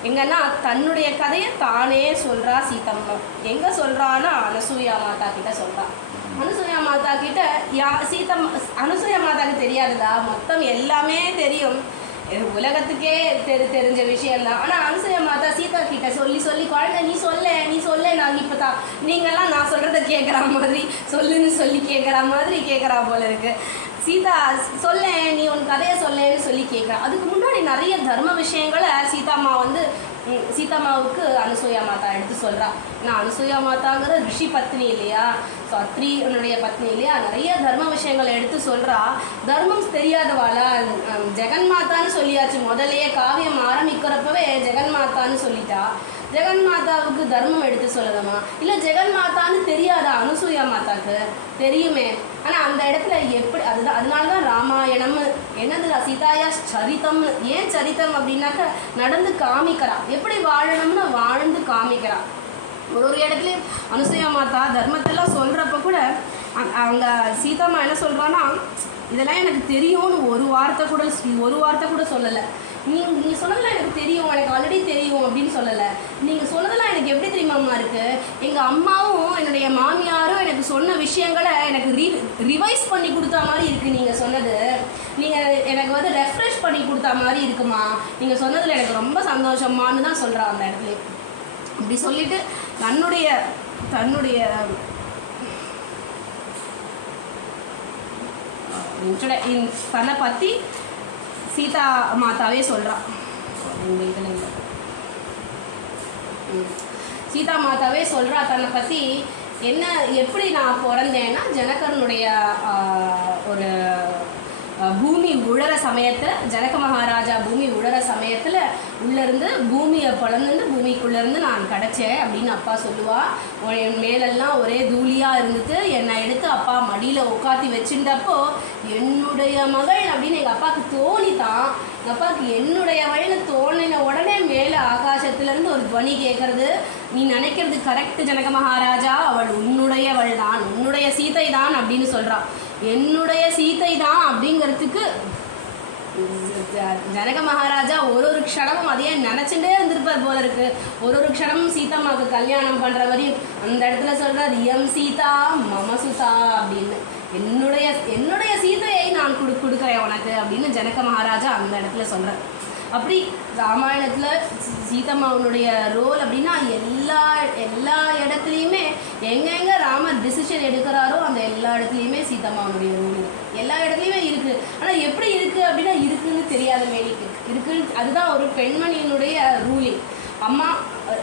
எங்கன்னா தன்னுடைய கதையை தானே சொல்கிறா சீதம்மா. எங்கே சொல்கிறான்னா அனசூயா மாதா கிட்ட சொல்கிறா. அனுசூயா மாதா கிட்ட அனுசூயா மாதாவுக்கு தெரியாதுதா, மொத்தம் எல்லாமே தெரியும், உலகத்துக்கே தெரிஞ்ச விஷயம்தான். ஆனால் அனுசூயா மாதா சீதா கிட்ட சொல்லி குழந்தை நீ சொல்ல நான் இப்போ தான் நீங்கள்லாம் நான் சொல்கிறத கேட்குற மாதிரி சொல்லுன்னு சொல்லி கேட்குறா போல இருக்கு. சீதா நீ உன் கதையை சொல்லேன்னு சொல்லி கேட்குறா. அதுக்கு முன்னாடி நிறைய தர்ம விஷயங்களை சீதாம்மா சீதாமாவுக்கு அனுசூயா மாதா எடுத்து சொல்கிறா. நான் அனுசூயா மாதாங்கிற ரிஷி பத்னி இல்லையா, ஸோ அத்ரியினுடைய பத்னி இல்லையா, நிறைய தர்ம விஷயங்களை எடுத்து சொல்கிறா. தர்மம் தெரியாதவாளா, ஜெகன்மாதான்னு சொல்லியாச்சு. முதலையே காவியம் ஆரம்பிக்கிறப்பவே ஜெகன்மாதான்னு சொல்லிட்டா. ஜெகன்மாதாவுக்கு தர்மம் எடுத்து சொல்லணுமா, இல்லை ஜெகன்மாதான்னு தெரியாதா அனுசூயா மாதாக்கு? தெரியுமே. ஆனால் அந்த இடத்துல எப்படி, அதுதான் அதனால தான் ராமாயணம் என்னது சீதாயா சரித்தம்னு. ஏன் சரித்தம் அப்படின்னாக்க நடந்து காமிக்கிறா, எப்படி வாழணும்னு வாழ்ந்து காமிக்கிறா. ஒரு இடத்துலையும் அனுசூயா மாதா தர்மத்தெல்லாம் சொல்கிறப்ப கூட அவங்க சீதாம்மா என்ன சொல்கிறான்னா, இதெல்லாம் எனக்கு தெரியும்னு ஒரு வார்த்தை கூட சொல்லலை. நீங்கள் சொன்னதெல்லாம் எனக்கு தெரியும், எனக்கு ஆல்ரெடி தெரியும் அப்படின்னு சொல்லலை. நீங்கள் சொன்னதெல்லாம் எனக்கு எப்படி தெரியுமாம்மா இருக்குது, எங்கள் அம்மாவும் என்னுடைய மாமியாரும் எனக்கு சொன்ன விஷயங்களை எனக்கு ரிவைஸ் பண்ணி கொடுத்தா மாதிரி இருக்குது. நீங்கள் சொன்னது நீங்கள் எனக்கு வந்து ரெஃப்ரெஷ் பண்ணி கொடுத்தா மாதிரி இருக்குமா, நீங்கள் சொன்னதில் எனக்கு ரொம்ப சந்தோஷமானு தான் சொல்கிறா அந்த இடத்துல. அப்படி சொல்லிட்டு தன்னுடைய தன்னை பற்றி சீதா மாதாவே சொல்கிறான். சீதா மாதாவே சொல்கிறா தன்னை பற்றி. என்ன எப்படி நான் பிறந்தேன்னா, ஜனகனுடைய ஒரு பூமி உழற சமயத்தில், ஜனக மகாராஜா பூமி உழற சமயத்தில் உள்ளேருந்து பூமியை பிளந்துட்டு பூமிக்குள்ளேருந்து நான் கிடச்சேன் அப்படின்னு அப்பா சொல்லுவா. என் மேலெல்லாம் ஒரே தூளியாக இருந்துட்டு என்னை எடுத்து அப்பா மடியில் உட்காத்தி வச்சுட்டப்போ என்னுடைய மகள் அப்படின்னு எங்கள் அப்பாவுக்கு தோணித்தான். எங்கள் அப்பாவுக்கு என்னுடைய வழியில் தோணின உடனே மேலே ஆகாசத்துலேருந்து ஒரு துவனி கேட்குறது, நீ நினைக்கிறது கரெக்டு ஜனக மகாராஜா, அவள் உன்னுடையவள் தான், உன்னுடைய சீதை தான் அப்படின்னு சொல்கிறான். என்னுடைய சீதை தான் அப்படிங்கிறதுக்கு ஜனக மகாராஜா ஒரு க்ஷணமும் அதையே நினச்சிட்டே இருந்திருப்பார் போல இருக்கு. ஒரு க்ஷணமும் சீதாமாவுக்கு கல்யாணம் பண்ணுற வரையும் அந்த இடத்துல சொல்கிறார், எம் சீதா மமசுதா அப்படின்னு. என்னுடைய சீதையை நான் கொடுக்குறேன் உனக்கு அப்படின்னு ஜனக மகாராஜா அந்த இடத்துல சொல்கிறார். அப்படி ராமாயணத்தில் சீதம்மாவனுடைய ரோல் அப்படின்னா எல்லா இடத்துலையுமே எங்கெங்கே ராமர் டிசிஷன் எடுக்கிறாரோ அந்த எல்லா இடத்துலையுமே சீதம்மாவனுடைய ரோல் எல்லா இடத்துலையுமே இருக்குது. ஆனால் எப்படி இருக்குது அப்படின்னா இருக்குன்னு தெரியாத மேலிக்கு இருக்குன்னு. அதுதான் ஒரு பெண்மணியினுடைய ரூலிங். அம்மா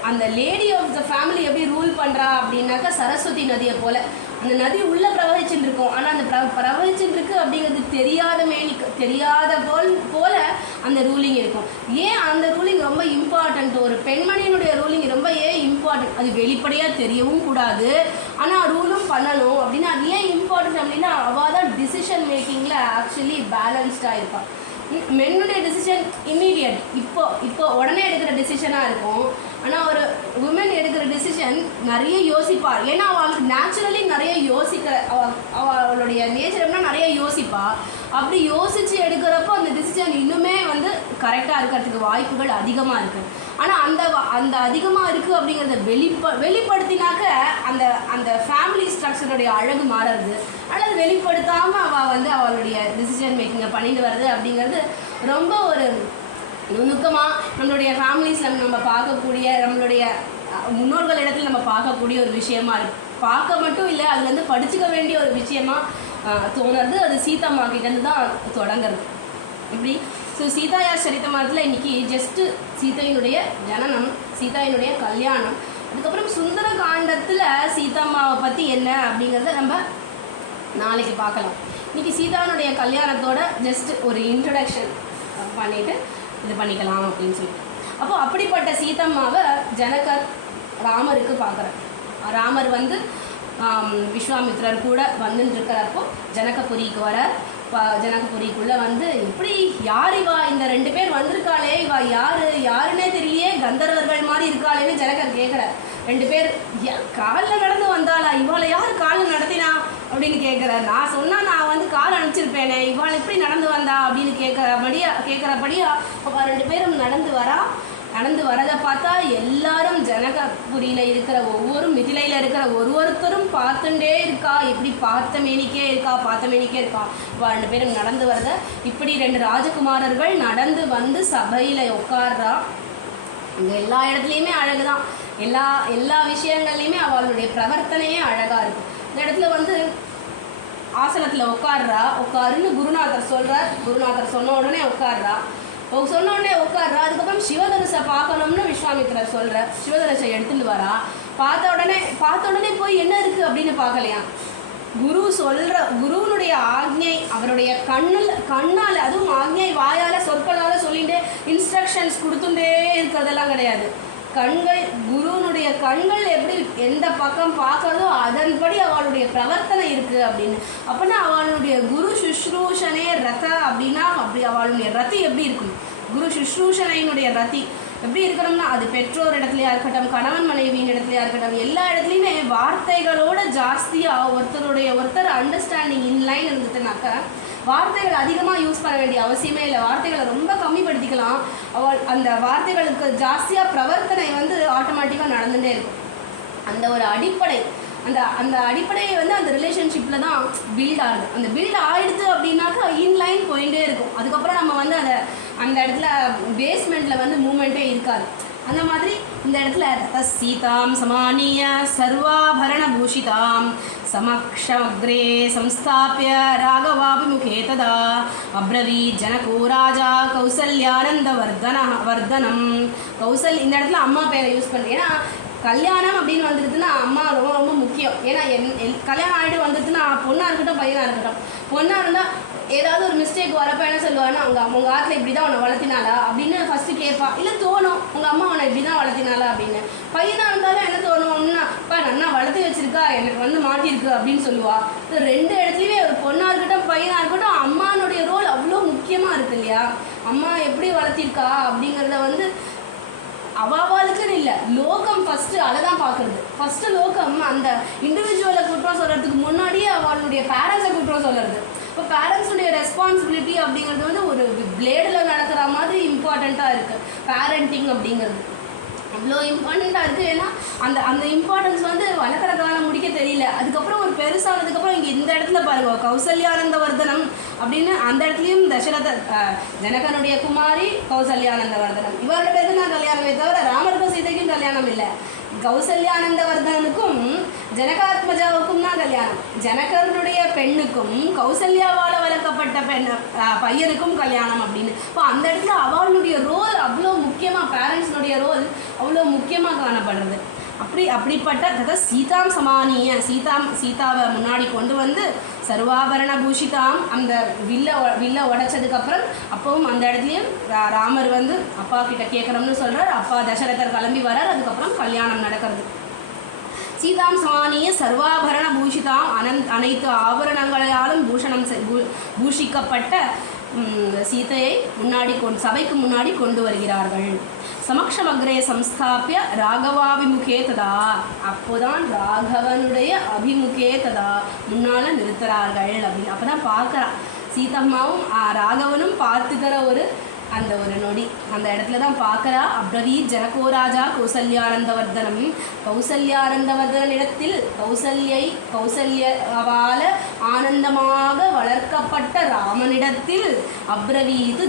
அந்த லேடி ஆஃப் த ஃபேமிலி எப்படி ரூல் பண்ணுறா அப்படின்னாக்கா, சரஸ்வதி நதியை போல் அந்த நதி உள்ளே பிரவகிச்சுட்டு இருக்கும். ஆனால் அந்த பிரவகிச்சுட்டு இருக்கு அப்படிங்கிறது தெரியாத போல அந்த ரூலிங் இருக்கும். ஏன் அந்த ரூலிங் ரொம்ப இம்பார்ட்டண்ட், ஒரு பெண்மணியினுடைய ரூலிங் ரொம்ப இம்பார்ட்டன்ட். அது வெளிப்படையாக தெரியவும் கூடாது, ஆனால் ரூலும் பண்ணணும் அப்படின்னா அது ஏன் இம்பார்ட்டன்ட் அப்படின்னா, அவள் தான் டிசிஷன் மேக்கிங்கில் ஆக்சுவலி பேலன்ஸ்டாக இருப்பாள். மென்னுடைய டிசிஷன் இம்மீடியட், இப்போ உடனே எடுக்கிற டிசிஷனாக இருக்கும். ஆனால் ஒரு உமன் எடுக்கிற டிசிஷன் நிறைய யோசிப்பாள். ஏன்னா அவளுக்கு நேச்சுரலி நிறைய அவளுடைய நேச்சர் எப்படின்னா நிறைய யோசிப்பாள். அப்படி யோசித்து எடுக்கிறப்போ அந்த டிசிஷன் இன்னுமே வந்து கரெக்டாக இருக்கிறதுக்கு வாய்ப்புகள் அதிகமாக இருக்குது. ஆனால் அந்த அதிகமாக இருக்குது அப்படிங்கிறத வெளிப்படுத்தினாக்க அந்த ஃபேமிலி ஸ்ட்ரக்சருடைய அழகு மாறுறது. ஆனால் அது வெளிப்படுத்தாமல் அவள் வந்து அவளுடைய டிசிஷன் மேக்கிங்கை பண்ணிட்டு வருது அப்படிங்கிறது ரொம்ப ஒரு நுணுக்கமாக நம்மளுடைய ஃபேமிலிஸில் நம்ம பார்க்கக்கூடிய, நம்மளுடைய முன்னோர்கள் இடத்துல நம்ம பார்க்கக்கூடிய ஒரு விஷயமா இருக்குது. பார்க்க மட்டும் இல்லை, அதுலேருந்து படிச்சுக்க வேண்டிய ஒரு விஷயமா தோணுறது. அது சீதாம்மா கிட்டேருந்து தான் தொடங்குறது. இப்படி ஸோ சீதாயா சரித்தமானத்தில் இன்றைக்கி ஜஸ்ட்டு சீதையினுடைய ஜனனம், சீதாயினுடைய கல்யாணம், அதுக்கப்புறம் சுந்தர காண்டத்தில் சீதாம்மாவை பற்றி என்ன அப்படிங்கிறத நம்ம நாளைக்கு பார்க்கலாம். இன்றைக்கி சீதானுடைய கல்யாணத்தோட ஜஸ்ட் ஒரு இன்ட்ரடக்ஷன் பண்ணிவிட்டு இது பண்ணிக்கலாம் அப்படின்னு சொல்லிட்டு, அப்போது அப்படிப்பட்ட சீதம்மாவை ஜனகர் ராமருக்கு பார்க்குறார். ராமர் வந்து விஸ்வாமித்ரர் கூட வந்துட்டு இருக்கிறப்போ ஜனகபுரிக்கு வரார். ஜனகபுரிக்குள்ளே வந்து எப்படி யார் இவா, இந்த 2 பேர் வந்திருக்காளே, இவா யாருன்னே தெரியலையே, கந்தர்வர்கள் மாதிரி இருக்காளேன்னு ஜனகர் கேட்குறார். 2 பேர் காலில் நடந்து வந்தாளா, இவாளை யார் காலில் நடத்தினா அப்படின்னு கேட்குறார். நான் சொன்னால் நான் வந்து கால் அனுப்பிச்சிருப்பேனே, இவாள் எப்படி நடந்து வந்தா அப்படின்னு கேட்குறபடியா அவள் 2 பேரும் நடந்து வரதை பார்த்தா எல்லாரும் ஜனகபுரியில் இருக்கிற மிதிலையில் இருக்கிற ஒருத்தரும் பார்த்துட்டே இருக்கா. எப்படி பார்த்த மேனிக்கே இருக்கா. அவள் 2 பேரும் நடந்து வரத இப்படி 2 ராஜகுமாரர்கள் நடந்து வந்து சபையில் உட்கார்றா. இங்கே எல்லா இடத்துலையுமே அழகு தான், எல்லா விஷயங்கள்லையுமே அவளுடைய பிரவர்த்தனையே அழகாக இருக்கும். இந்த இடத்துல வந்து ஆசனத்தில் உட்காருன்னு குருநாதர் சொல்கிறார். குருநாதர் சொன்ன உடனே உட்கார்றா. சொன்ன உடனே உட்கார்றா. அதுக்கப்புறம் சிவதனுசை பார்க்கணும்னு விஸ்வாமித்திரர் சொல்ற. சிவதனுசை எடுத்துட்டு வரா. பார்த்த உடனே போய் என்ன இருக்கு அப்படின்னு பார்க்கலையா. குருவனுடைய ஆக்ஞை அவருடைய கண்ணால், அதுவும் ஆக்ஞை வாயால சொற்களால சொல்லிட்டு இன்ஸ்ட்ரக்ஷன்ஸ் கொடுத்துட்டே இருக்கிறதெல்லாம் கிடையாது. குருவனுடைய கண்கள் எப்படி எந்த பக்கம் பார்க்கறதோ அதன்படி அவளுடைய பிரவர்த்தனை இருக்கு அப்படின்னு. அப்படின்னா அவளுடைய குரு சுஷ்ரூஷனே ரத அப்படின்னா அப்படி அவளுடைய ரத்தி எப்படி இருக்கும்? குரு சுஷ்ரூஷனையினுடைய ரத்தி எப்படி இருக்கணும்னா அது பெற்றோர் இடத்துலையா இருக்கட்டும், கணவன் மனைவியின் இடத்துலையா இருக்கட்டும், எல்லா இடத்துலையுமே வார்த்தைகளோட ஜாஸ்தியாக ஒருத்தர் அண்டர்ஸ்டாண்டிங் இன்லைன் இருந்துட்டுனாக்க வார்த்தைகள் அதிகமாக யூஸ் பண்ண வேண்டிய அவசியமே இல்லை. வார்த்தைகளை ரொம்ப கம்மிப்படுத்திக்கலாம். அந்த வார்த்தைகளுக்கு ஜாஸ்தியாக பிரவர்த்தனை ஆட்டோமேட்டிக்காக நடந்துகிட்டே இருக்கும். அந்த ஒரு அடிப்படை அந்த அடிப்படையை அந்த ரிலேஷன்ஷிப்பில் தான் பில்ட் ஆகுது. அந்த பில்ட் ஆகிடுது அப்படின்னாக்கா இன்லைன் போயிட்டே இருக்கும். அதுக்கப்புறம் நம்ம அந்த இடத்துல பேஸ்மெண்ட்டில் மூமெண்ட்டே இருக்காது. அந்த மாதிரி இந்த இடத்துல சீதாம் சமானிய சர்வாபரண பூஷிதாம் சமக்ஷமக்ரே சம்ஸ்தாபிய ராகவாபிமுகே ததா அப்ரவீத் ஜனகோ ராஜா கௌசல்யானந்த வர்தனம். இந்த இடத்துல அம்மா பேரை யூஸ் பண்ணுறேன். ஏன்னா கல்யாணம் அப்படின்னு வந்துடுதுன்னா அம்மா ரொம்ப ரொம்ப முக்கியம். ஏன்னா கல்யாணம் ஆகிட்டு வந்துடுதுன்னா பொண்ணாக இருக்கட்டும் பையனாக இருக்கட்டும், பொண்ணாக இருந்தால் ஏதாவது ஒரு மிஸ்டேக் வரப்போ என்ன சொல்லுவான்னா உங்கள் ஆற்றுல இப்படி தான் உன்னை வளர்த்தினாளா அப்படின்னு ஃபஸ்ட்டு கேட்பா. இல்லை தோணும் உங்கள் அம்மா உன்னை இப்படி தான் வளர்த்தினாளா அப்படின்னு. பையனாக இருந்தாலும் என்ன தோணும் அப்படின்னா அப்பா நல்லா வளர்த்து வச்சிருக்கா, எனக்கு மாட்டியிருக்கு அப்படின்னு சொல்லுவா. ரெண்டு இடத்துலையுமே ஒரு பொண்ணாக இருக்கட்டும் பையனாக இருக்கட்டும் அம்மானுடைய ரோல் அவ்வளோ முக்கியமாக இருக்கு இல்லையா. அம்மா எப்படி வளர்த்திருக்கா அப்படிங்கிறத அவளுக்குன்னு இல்லை, லோகம் ஃபஸ்ட்டு அதை தான் பார்க்குறது. ஃபஸ்ட்டு லோகம் அந்த இண்டிவிஜுவலை குற்றம் சொல்கிறதுக்கு முன்னாடியே அவளுடைய பேரண்ட்ஸை குற்றம் சொல்கிறது. இப்போ பேரண்ட்ஸுடைய ரெஸ்பான்சிபிலிட்டி அப்படிங்கிறது ஒரு பிளேடில் நடக்கிற மாதிரி இம்பார்ட்டண்ட்டாக இருக்குது. பேரண்டிங் அப்படிங்கிறது அவ்வளோ இம்பார்ட்டண்ட்டாக இருக்குது. ஏன்னா அந்த இம்பார்ட்டன்ஸ் வளர்க்குற காலம் முடிக்க தெரியல. அதுக்கப்புறம் ஒரு பெருசானதுக்கப்புறம் இங்கே இந்த இடத்துல பாருங்க கௌசல்யானந்த வர்தனம் அப்படின்னு அந்த இடத்துலையும் ஜனகனுடைய குமாரி கௌசல்யானந்த வர்தனம். இவரோட பேருக்கு தான் கல்யாணமே தவிர ராமருக்கும் சீதைக்கும் கல்யாணம் இல்லை. கௌசல்யானந்த வர்தனுக்கும் ஜனகாத்மஜாவுக்கும் தான் கல்யாணம். ஜனகனுடைய பெண்ணுக்கும் கௌசல்யாவால் வளர்க்கப்பட்ட பையனுக்கும் கல்யாணம் அப்படின்னு. இப்போ அந்த இடத்துல அவளுடைய ரோல் அவ்வளோ முக்கியமாக, பேரண்ட்ஸினுடைய ரோல் அவ்வளோ முக்கியமாக காணப்படுறது. அப்படிப்பட்ட சீதாம் சமானிய சீதாவை முன்னாடி கொண்டு சர்வாபரண பூஷிதாம் அந்த வில்ல உடைச்சதுக்கப்புறம் அப்பவும் அந்த இடத்துலையும் ராமர் அப்பா கிட்ட கேட்குறோம்னு சொல்கிறார். அப்பா தசரதர் கிளம்பி வரார். அதுக்கப்புறம் கல்யாணம் நடக்கிறது. சீதாம் சமானிய சர்வாபரண பூஷிதாம் அனைத்து ஆபரணங்களாலும் பூஷிக்கப்பட்ட சீதையை சபைக்கு முன்னாடி கொண்டு வருகிறார்கள். சமக்ஷமக்ரே சம்ஸ்தாபிய ராகவாபிமுகே ததா அப்போதான் ராகவனுடைய அபிமுகே ததா முன்னால் நிறுத்துறார்கள் அப்படின்னு. அப்போ தான் பார்க்குறா சீதம்மாவும் ராகவனும் பார்த்துக்கிற அந்த ஒரு நொடி அந்த இடத்துல தான் பார்க்குறா. அப்ரவீத் ஜனகோ ராஜா கௌசல்யானந்தவர்தனம். கௌசல்யானந்தவர்தனிடத்தில் கௌசல்யாவால் ஆனந்தமாக வளர்க்கப்பட்ட ராமனிடத்தில் அப்ரவீத்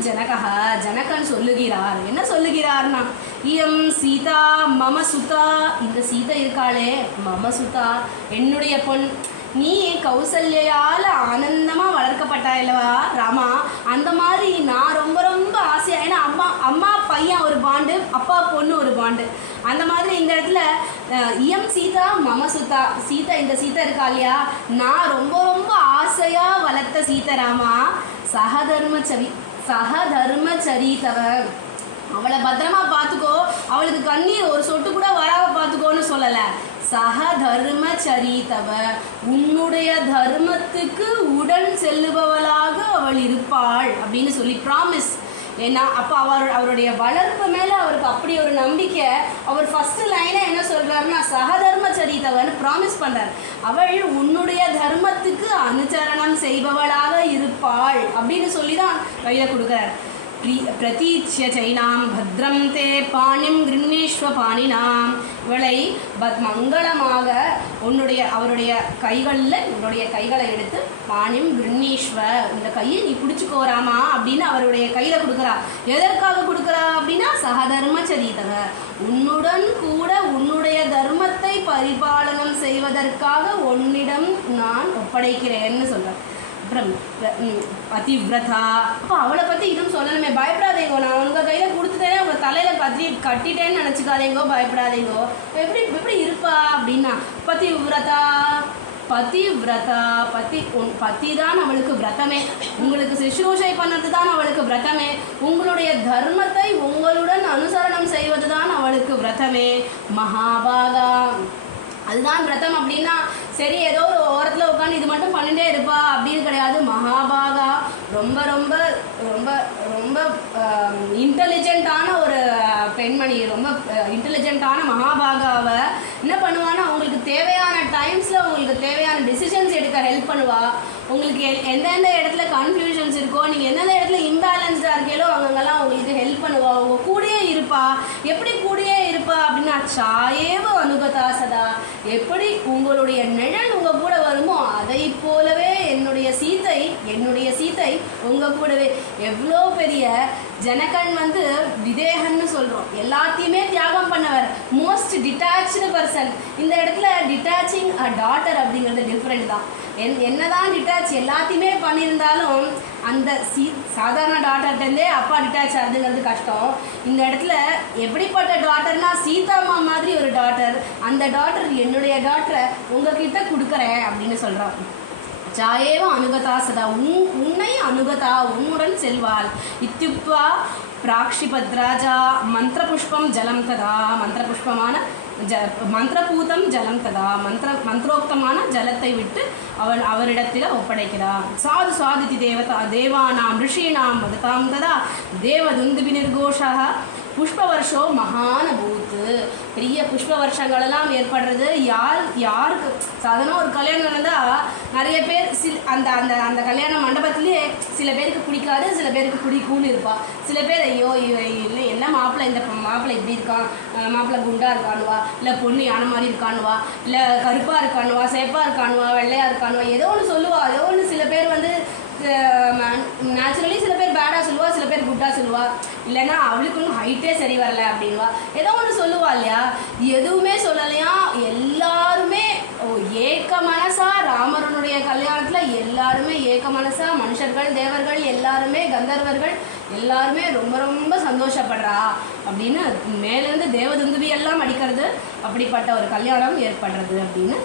ஜனகன் சொல்லுகிறார். என்ன சொல்லுகிறார்னா இயம் சீதா மம சுதா. இந்த சீதை இருக்காளே மம சுதா என்னுடைய பொன். நீ கௌசல்யால் ஆனந்தமாக வளர்க்கப்பட்டாயல்லவா ராமா, அந்த மாதிரி நான் ரொம்ப ரொம்ப ஆசையாக. ஏன்னா அம்மா பையன் ஒரு பாண்டு, அப்பா பொண்ணு ஒரு பாண்டு. அந்த மாதிரி இந்த இடத்துல இயம் சீதா மம சுதா. இந்த சீதை இருக்கா இல்லையா, நான் ரொம்ப ரொம்ப ஆசையாக வளர்த்த சீதை ராமா. சகதர்மச்சரித்தவ. அவளை பத்திரமா பார்த்துக்கோ, அவளுக்கு கண்ணீர் ஒரு சொட்டு கூட வராம பார்த்துக்கோன்னு சொல்லலை. சகதர்மச்சரித்தவ உன்னுடைய தர்மத்துக்கு உடன் செல்லுபவளாக அவள் இருப்பாள் அப்படின்னு சொல்லி ப்ராமிஸ். ஏன்னா அப்போ அவருடைய வளர்ப்பு மேலே அவருக்கு அப்படி ஒரு நம்பிக்கை. அவர் ஃபஸ்ட்டு லைனை என்ன சொல்கிறாருன்னா சகதர்மச்சரித்தவன்னு ப்ராமிஸ் பண்ணுறார். அவள் உன்னுடைய தர்மத்துக்கு அனுசரணம் செய்பவளாக இருப்பாள் அப்படின்னு சொல்லி தான் கையில் கொடுக்குறார். பிரதீட்சிய சைனாம் பத்ரம் தே பாணிம் கிருண்ணீஸ்வ பாணினாம். இவளை மங்களமாக அவருடைய கைகளை எடுத்து பாணிம் கிருண்ணீஸ்வ இந்த கையை நீ பிடிச்சிக்கோராமா அப்படின்னு அவருடைய கையில் கொடுக்குறா. எதற்காக கொடுக்குறா அப்படின்னா சகதர்மச்சரித்தவ உன்னுடன் கூட உன்னுடைய தர்மத்தை பரிபாலனம் செய்வதற்காக உன்னிடம் நான் ஒப்படைக்கிறேன்னு சொல்கிறேன். அப்புறம் பதிவிரதா. அப்போ அவளை பற்றி இதுவும் சொல்லணுமே. பயப்படாதீங்கோ, நான் உங்கள் கையில் கொடுத்துட்டேனே, உங்கள் தலையில் கட்டிட்டேன்னு நினச்சிக்காதீங்கோ, பயப்படாதீங்கோ. எப்படி எப்படி இருப்பா அப்படின்னா பதிவிரதா. பதிவிரதா, பதி தான் அவளுக்கு விரதமே. உங்களுக்கு சுஷ்ரூஷை பண்ணுறது தான் அவளுக்கு விரதமே. உங்களுடைய தர்மத்தை உங்களுடன் அனுசரணம் செய்வது தான் அவளுக்கு விரதமே. மகாபாகா, அதுதான் விரதம் அப்படின்னா சரி ஏதோ ஒரு ஓரத்தில் உட்காந்து இது மட்டும் பண்ணிகிட்டே இருப்பா அப்படின்னு கிடையாது. மகாபாகா ரொம்ப ரொம்ப ரொம்ப ரொம்ப இன்டெலிஜென்ட்டான ஒரு பெண்மணி. ரொம்ப இன்டெலிஜென்ட்டான மகாபாகாவை என்ன பண்ணுவான்னா அவங்களுக்கு தேவையான டைம்ஸில் உங்களுக்கு தேவையான டிசிஷன்ஸ் எடுக்க ஹெல்ப் பண்ணுவா. உங்களுக்கு எந்தெந்த இடத்துல கன்ஃபியூஷன்ஸ் இருக்கோ, நீங்கள் எந்தெந்த இடத்துல இம்பேலன்ஸ்டாக இருக்கீங்களோ அங்கெல்லாம் உங்களுக்கு ஹெல்ப் பண்ணுவா. அவங்க கூடயே இருப்பா. எப்படி கூடயே இருப்பா அப்படின்னா சாயேவ அனுகதா சதா. எப்படி உங்களுடைய நிழல் உங்கள் கூட வருமோ அதை போலவே என்னுடைய சீத்தை உங்கள் கூடவே. எவ்வளோ பெரிய ஜனகன் விதேகன்னு சொல்கிறோம், எல்லாத்தையுமே தியாகம் பண்ணவர், மோஸ்ட் டிட்டாச்சு பர்சன். இந்த இடத்துல டிட்டாச்சிங் அ டாட்டர் அப்படிங்கிறது டிஃப்ரெண்ட் தான். என்னதான் டிட்டாச் எல்லாத்தையுமே பண்ணியிருந்தாலும் அந்த சாதாரண டாட்டர்கிட்டே அப்பா டிட்டாச் ஆகுதுங்கிறது கஷ்டம். இந்த இடத்துல எப்படிப்பட்ட டாட்டர்னா சீதாம்மா மாதிரி ஒரு டாட்டர். அந்த டாட்டர் என்னுடைய டாட்டரை உங்ககிட்ட கொடுக்குறேன் அப்படின்னு சொல்கிறான். ஜாயேவ அனுகதா சதா, உன்னை அனுகதா உன்னுடன் செல்வாள். இத்தியுக்த்வா பிராக்ஷிபத்ராஜா மந்திரபுஷ்பம் ஜலம் ததா. மந்திரபுஷ்பமான மந்திரபூதம் ஜலம் ததா. மந்திரோக்தமான ஜலத்தை விட்டு அவரிடத்தில் ஒப்படைக்கிறார். சாது சாதிதி தேவானாம் ரிஷீனாம் வததாம் ததா தேவதுந்துபி நிர்கோஷாக புஷ்பவர்ஷோ மகானபூத்து. பெரிய புஷ்ப வருஷங்களெல்லாம் ஏற்படுறது. யாருக்கு சாதாரண ஒரு கல்யாணம் நடந்தால் நிறைய பேர் அந்த அந்த அந்த கல்யாண மண்டபத்திலே சில பேருக்கு பிடிக்காது, சில பேருக்கு பிடிக்கும்னு இருப்பா. சில பேர் ஐயோ இல்லை என்ன மாப்பிள்ளை, இந்த மாப்பிள்ளை இப்படி இருக்கான், மாப்பிள்ளை குண்டாக இருக்கானுவா, இல்லை பொண்ணு யானை மாதிரி இருக்கானுவா, இல்லை கருப்பாக இருக்கானுவா, சேப்பாக இருக்கானுவா, வெள்ளையாக இருக்கானுவா, ஏதோ ஒன்று சொல்லுவா. ஏதோ ஒன்று சில பேர் நேச்சுரலி சில பேர் பேடாக சொல்லுவா, சில பேர் குட்டாக சொல்லுவா. இல்லைன்னா அவளுக்கு ஒன்றும் ஹைட்டே சரி வரல அப்படின்வா. ஏதோ ஒன்று சொல்லுவா இல்லையா. எதுவுமே சொல்லலையா. எல்லாருமே ஏக மனசா ராமரனுடைய கல்யாணத்தில் எல்லாருமே ஏக மனசா, மனுஷர்கள் தேவர்கள் எல்லாருமே கந்தர்வர்கள் எல்லாருமே ரொம்ப ரொம்ப சந்தோஷப்படுறா அப்படின்னு மேலேருந்து தேவதுந்துபி எல்லாம் அடிக்கிறது. அப்படிப்பட்ட ஒரு கல்யாணம் ஏற்படுறது அப்படின்னு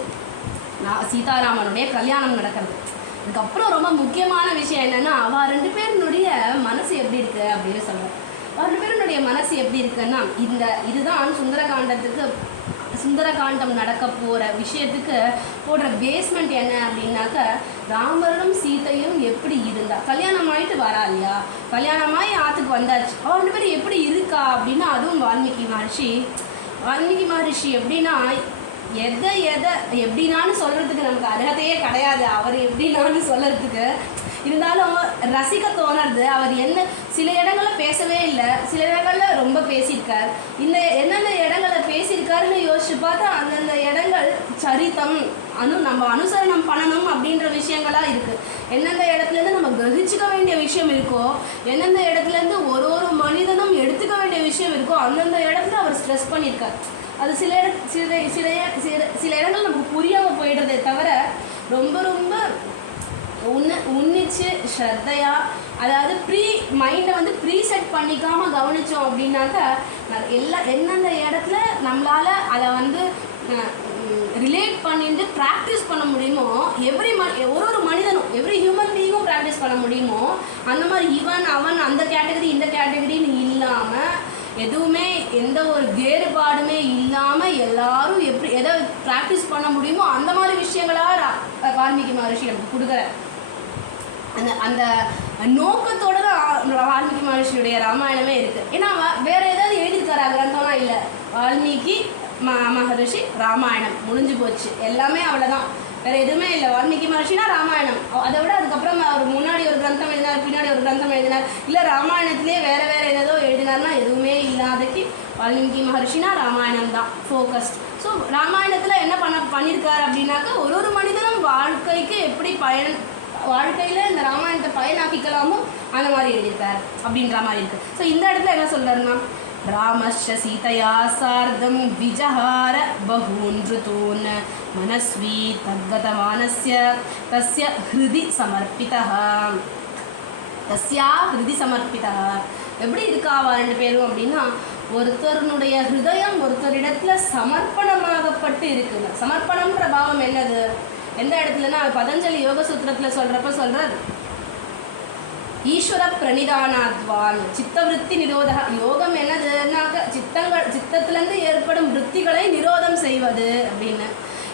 சீதாராமனுடைய கல்யாணம் நடக்கிறது. அதுக்கப்புறம் ரொம்ப முக்கியமான விஷயம் என்னென்னா அவள் 2 பேருனுடைய மனசு எப்படி இருக்குது அப்படின்னு சொல்கிறேன். அவள் 2 பேருனுடைய மனசு எப்படி இருக்குன்னா இதுதான் சுந்தரகாண்டம் நடக்க போகிற விஷயத்துக்கு போடுற பேஸ்மெண்ட் என்ன அப்படின்னாக்க ராமரும் சீதையும் எப்படி இருந்தா. கல்யாணம் ஆகிட்டு வரா இல்லையா, கல்யாணமாகி ஆற்றுக்கு வந்தாச்சு. அவள் 2 பேரும் எப்படி இருக்கா அப்படின்னா அதுவும் வால்மீகி மகரிஷி எப்படின்னா எதை எப்படின்னான்னு சொல்கிறதுக்கு நமக்கு அர்ஹத்தையே கிடையாது. அவர் எப்படின்னான்னு சொல்கிறதுக்கு இருந்தாலும் ரசிக்க தோணுறது. அவர் சில இடங்களில் பேசவே இல்லை, சில இடங்களில் ரொம்ப பேசியிருக்கார். எந்தெந்த இடங்களில் பேசியிருக்காருன்னு யோசிச்சு பார்த்தா அந்தந்த இடங்கள் சரித்தம் நம்ம அனுசரணம் பண்ணணும் அப்படின்ற விஷயங்களாக இருக்குது. எந்தெந்த இடத்துலேருந்து நம்ம கிரகிச்சிக்க வேண்டிய விஷயம் இருக்கோ, எந்தெந்த இடத்துலேருந்து ஒரு மனிதனும் எடுத்துக்க வேண்டிய விஷயம் இருக்கோ அந்தந்த இடத்துல அவர் ஸ்ட்ரெஸ் பண்ணியிருக்கார். அது சில இடங்கள் நமக்கு புரியாமல் போயிடுறதே தவிர ரொம்ப ரொம்ப உன்னிச்சு ஸ்ரத்தையாக, அதாவது மைண்டை ப்ரீசெட் பண்ணிக்காமல் கவனித்தோம் அப்படின்னாக்கா எந்தெந்த இடத்துல நம்மளால் அதை ரிலேட் பண்ணிட்டு ப்ராக்டிஸ் பண்ண முடியுமோ, ஒரு மனிதனும் எவ்ரி ஹியூமன் பீயிங்கும் ப்ராக்டிஸ் பண்ண முடியுமோ அந்த மாதிரி இவன் அவன் அந்த கேட்டகரி இந்த கேட்டகரின்னு இல்லாமல் எதுவுமே எந்த ஒரு வேறுபாடுமே இல்லாமல் எல்லாரும் எதை ப்ராக்டிஸ் பண்ண முடியுமோ அந்த மாதிரி விஷயங்களாக வால்மீகி மகரிஷி நமக்கு கொடுக்குற அந்த நோக்கத்தோட தான் வால்மீகி மகரிஷியுடைய ராமாயணமே இருக்குது. ஏன்னா வேறு ஏதாவது எழுதியிருக்காரா கிரந்தம்னா இல்லை. வால்மீகி மகரிஷி ராமாயணம் முடிஞ்சு போச்சு, எல்லாமே அவ்வளோதான், வேறு எதுவுமே இல்லை. வால்மீகி மகரிஷினா ராமாயணம். அதை விட அதுக்கப்புறம் அவர் முன்னாடி ஒரு கிரந்தம் எழுதினார், பின்னாடி ஒரு கிரந்தம் எழுதினார், இல்லை ராமாயணத்திலே வேறு ஏதோ எழுதினார்னா எதுவுமே இல்லாதக்கு வால்மீகி மகரிஷினா ராமாயணம் தான் ஃபோக்கஸ்ட். ஸோ ராமாயணத்தில் என்ன பண்ணியிருக்காரு அப்படின்னாக்கா ஒரு மனிதனும் வாழ்க்கைக்கு எப்படி வாழ்க்கையில் இந்த ராமாயணத்தை பயனாக்கிக்கலாமோ அந்த மாதிரி எழுதியிருக்காரு அப்படின்ற மாதிரி இருக்குது. ஸோ இந்த இடத்துல என்ன சொல்கிறாருன்னா रामश्च सीतया सार्धं विजहार बहून् ऋतून् मनस्वी तद्गतमानस्य तस्य हृदि समर्पितः எப்படி இருக்காவா ரெண்டு பேரும் அப்படின்னா ஒருத்தருடைய ஹிருதயம் ஒருத்தரிடத்துல சமர்ப்பணமாகப்பட்டு இருக்குங்க. சமர்ப்பணம்ன்ற பாவம் என்னது எந்த இடத்துலன்னா பதஞ்சலி யோக சூத்திரத்தில் சொல்றார் ஈஸ்வர பிரணிதானாத்வான் சித்தவிருத்தி நிரோத. யோகம் என்னதுன்னாக்க சித்தத்திலேருந்து ஏற்படும் விற்த்திகளை நிரோதம் செய்வது அப்படின்னு.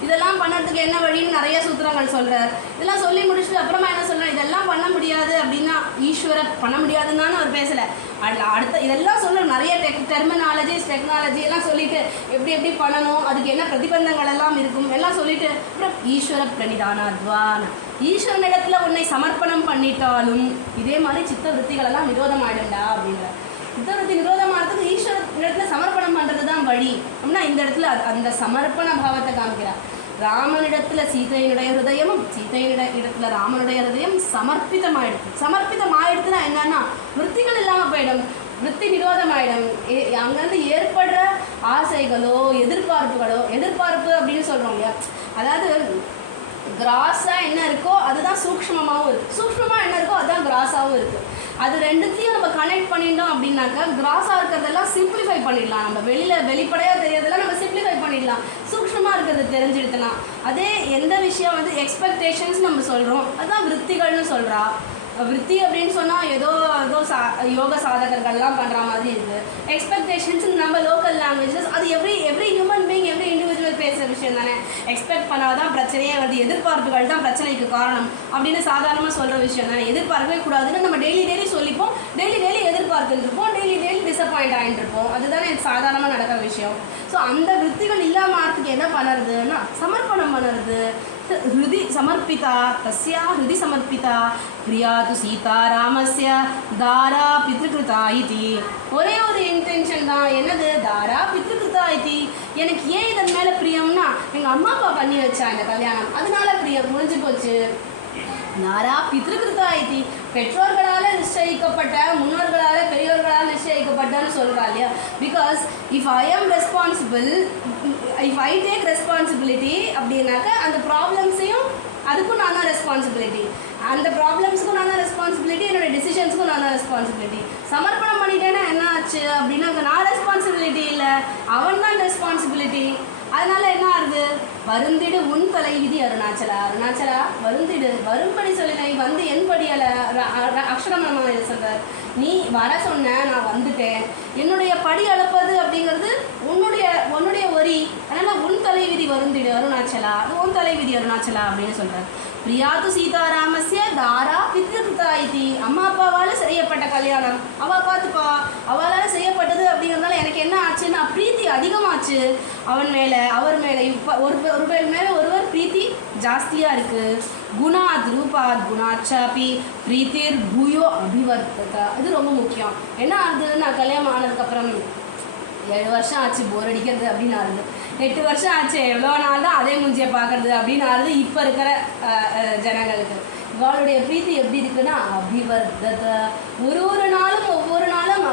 இதெல்லாம் பண்ணுறதுக்கு என்ன வழின்னு நிறைய சூத்திரங்கள் சொல்கிறார். இதெல்லாம் சொல்லி முடிச்சுட்டு அப்புறமா என்ன சொல்கிறார், இதெல்லாம் பண்ண முடியாது அப்படின்னா ஈஸ்வர பண்ண முடியாதுன்னு தானே அவர் பேசலை. அடுத்த இதெல்லாம் சொல்ல நிறைய டெக்னாலஜி எல்லாம் சொல்லிட்டு எப்படி பண்ணணும், அதுக்கு என்ன பிரதிபந்தங்கள் எல்லாம் இருக்கும் எல்லாம் சொல்லிட்டு அப்புறம் ஈஸ்வர பிரணிதானாத்வான் ஈஸ்வரனிடத்தில் உன்னை சமர்ப்பணம் பண்ணிட்டாலும் இதே மாதிரி சித்த விற்த்திகளெல்லாம் நிரோதம் ஆகிடும்டா அப்படின்ற. சித்தவருத்தி நிரோதமானதுக்கு ஈஸ்வர இடத்துல சமர்ப்பணம் பண்ணுறது தான் வழி அப்படின்னா இந்த இடத்துல அந்த சமர்ப்பண பாவத்தை காமிக்கிறார். ராமனிடத்துல சீதையினுடைய ஹிருதயமும் இடத்துல ராமனுடைய ஹிருதயம் சமர்ப்பிதமாயிடுதுன்னா என்னன்னா விற்த்திகள் இல்லாமல் போயிடும், விற்பி நிரோதமாயிடும். அங்கேருந்து ஏற்படுற ஆசைகளோ எதிர்பார்ப்பு அப்படின்னு சொல்கிறோம் இல்லையா, அதாவது கிராஸாக என்ன இருக்கோ அதுதான் சூக்ஷ்மமாகவும் இருக்குது, சூக்ஷ்மமாக என்ன இருக்கோ அதுதான் கிராஸாகவும் இருக்குது. அது ரெண்டுத்தையும் நம்ம கனெக்ட் பண்ணிட்டோம் அப்படின்னாக்கா கிராஸாக இருக்கிறதெல்லாம் சிம்பிளிஃபை பண்ணிடலாம். நம்ம வெளிப்படையாக தெரியறதெல்லாம் நம்ம சிம்பிளிஃபை பண்ணிடலாம், சூக்ஷ்மமாக இருக்கிறது தெரிஞ்சுடுத்தலாம். அதே எந்த விஷயம் எக்ஸ்பெக்டேஷன்ஸ் நம்ம சொல்கிறோம் அதுதான் விற்த்திகள்னு சொல்கிறா. விற்பி அப்படின்னு சொன்னால் ஏதோ யோக சாதகர்கள்லாம் பண்ணுற மாதிரி இருக்குது. எக்ஸ்பெக்டேஷன்ஸ் நம்ம லோக்கல் லாங்குவேஜஸ் அது every human being every individual பேசுகிற விஷயம் தானே. எக்ஸ்பெக்ட் பண்ணாதான் பிரச்சனையே வருது, எதிர்பார்ப்புகள் தான் பிரச்சனைக்கு காரணம் அப்படின்னு சாதாரணமாக சொல்கிற விஷயம் தானே. எதிர்பார்க்கவே கூடாதுன்னு நம்ம டெய்லி சொல்லிப்போம், டெய்லி எதிர்பார்த்துருப்போம், டெய்லி டிசப்பாயிண்ட் ஆகிட்டு இருப்போம். அதுதானே சாதாரணமாக நடக்கிற விஷயம். ஸோ அந்த விற்த்திகள் இல்லாமல் ஆகிறதுக்கு என்ன பண்ணுறதுன்னா சமர்ப்பணம் பண்ணுறது. हृदि समर्पिता तस्या हृदि समर्पिता प्रिया तु सीता रामस्य दारा पितृकृता इति. ஒரே ஒரு இன்டென்ஷன் தான், என்னது தாரா பித்ருகிருதா இதி. எனக்கு ஏன் இதன் மேலே பிரியம்னா எங்கள் அம்மா அப்பா பண்ணி வச்சா இந்த கல்யாணம், அதனால பிரியம் முடிஞ்சு போச்சு. தாரா பித்ருகிருதா இதி பெற்றோர்களால் நிச்சயிக்கப்பட்ட, முன்னோர்களால் பெரியோர்களால் நிச்சயிக்கப்பட்டன்னு சொல்கிறா இல்லையா. Because if I am responsible, if I take responsibility அப்படின்னாக்கா அந்த ப்ராப்ளம்ஸையும் அதுக்கும் நான் தான் ரெஸ்பான்சிபிலிட்டி, அந்த ப்ராப்ளம்ஸுக்கும் நான் தான் ரெஸ்பான்சிபிலிட்டி, என்னோடய டிசிஷன்ஸுக்கும் நான் தான் ரெஸ்பான்சிபிலிட்டி. சமர்ப்பணம் பண்ணிட்டேன்னா என்ன ஆச்சு அப்படின்னா நான் ரெஸ்பான்சிபிலிட்டி இல்லை, அவன் தான் ரெஸ்பான்சிபிலிட்டி. அதனால என்ன ஆகுது, வருந்திடு உன் தலைவிதி அருணாச்சலா வருந்திடு வரும்படி சொல்லினை வந்து என் படியலை அக்ஷரமணமாக சொல்கிறார். நீ வர சொன்ன, நான் வந்துட்டேன், என்னுடைய படி அளப்பது அப்படிங்கிறது உன்னுடைய ஒரி, அதனால் உன் தலைவிதி வருந்திடு அருணாச்சலா, அது உன் தலைவிதி அருணாச்சலா அப்படின்னு சொல்கிறார். பிரியாது சீதாராமஸ்ய தாரா பித்ருகிருதா இதி. அம்மா அப்பாவால் செய்யப்பட்ட கல்யாணம், அவள் பார்த்துப்பா, அவளால் செய்யப்பட்டது அப்படிங்கிறதுனால எனக்கு என்ன ஆச்சுன்னா பிரீத்தி அதிகமாச்சு அவன் மேலே அவர் மேலே. இப்போ ஒருவர் மேலே ஒருவர் பிரீத்தி ஜாஸ்தியாக இருக்குது. குணாத் ரூபாத் குணாச்சாப்பி பிரீத்திர் பூயோ அபிவர்த்ததா. இது ரொம்ப முக்கியம். என்ன ஆகுதுன்னு நான் கல்யாணம் ஆனதுக்கப்புறம் 7 வருஷம் ஆச்சு போர் அடிக்கிறது அப்படின்னு ஆகுது, 8 வருஷம் ஆச்சு எவ்வளோ நாள் தான் அதே மூஞ்சியை பார்க்குறது அப்படின்னு ஆகுது இப்போ இருக்கிற ஜனங்களுக்கு. இவளுடைய பிரீத்தி எப்படி இருக்குன்னா அபிவர்த்தத, ஒவ்வொரு நாளும்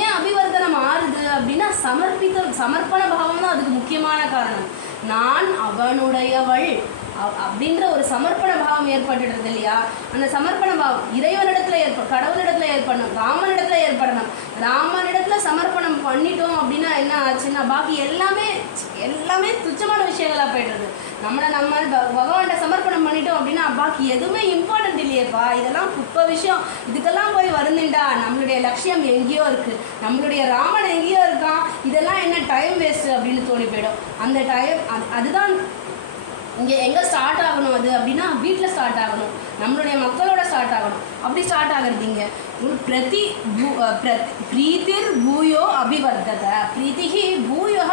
ஏன் அபிவர்த்தனம் ஆறுது அப்படின்னா சமர்ப்பண பாவம் தான் அதுக்கு முக்கியமான காரணம். நான் அவனுடையவள் அப்படின்ற ஒரு சமர்ப்பண பாவம் ஏற்பட்டுடுறது இல்லையா. அந்த சமர்ப்பண பாவம் இறைவனிடத்தில் கடவுளிடத்தில் ஏற்படணும், ராமனிடத்தில் ஏற்படணும். ராமனிடத்தில் சமர்ப்பணம் பண்ணிட்டோம் அப்படின்னா என்ன ஆச்சுன்னா பாக்கி எல்லாமே துச்சமான விஷயங்களாக போய்டுறது. நம்ம பகவான்கிட்ட சமர்ப்பணம் பண்ணிட்டோம் அப்படின்னா பாக்கி எதுவுமே இம்பார்ட்டன்ட் இல்லையேப்பா, இதெல்லாம் குப்பை விஷயம், இதுக்கெல்லாம் போய் வருந்துண்டா. நம்மளுடைய லட்சியம் எங்கேயோ இருக்குது, நம்மளுடைய ராமன் எங்கேயோ இருக்கான், இதெல்லாம் என்ன டைம் வேஸ்ட்டு அப்படின்னு தோணி போயிடும். அந்த டைம் அதுதான் இங்கே எங்கே ஸ்டார்ட் ஆகணும் அது அப்படின்னா வீட்டில் ஸ்டார்ட் ஆகணும், நம்மளுடைய மக்களோட ஸ்டார்ட் ஆகணும். அப்படி ஸ்டார்ட் ஆகிறது இங்கே பிரீத்திர் பூயோ அபிவர்த்தத, பிரீத்திகி பூயோ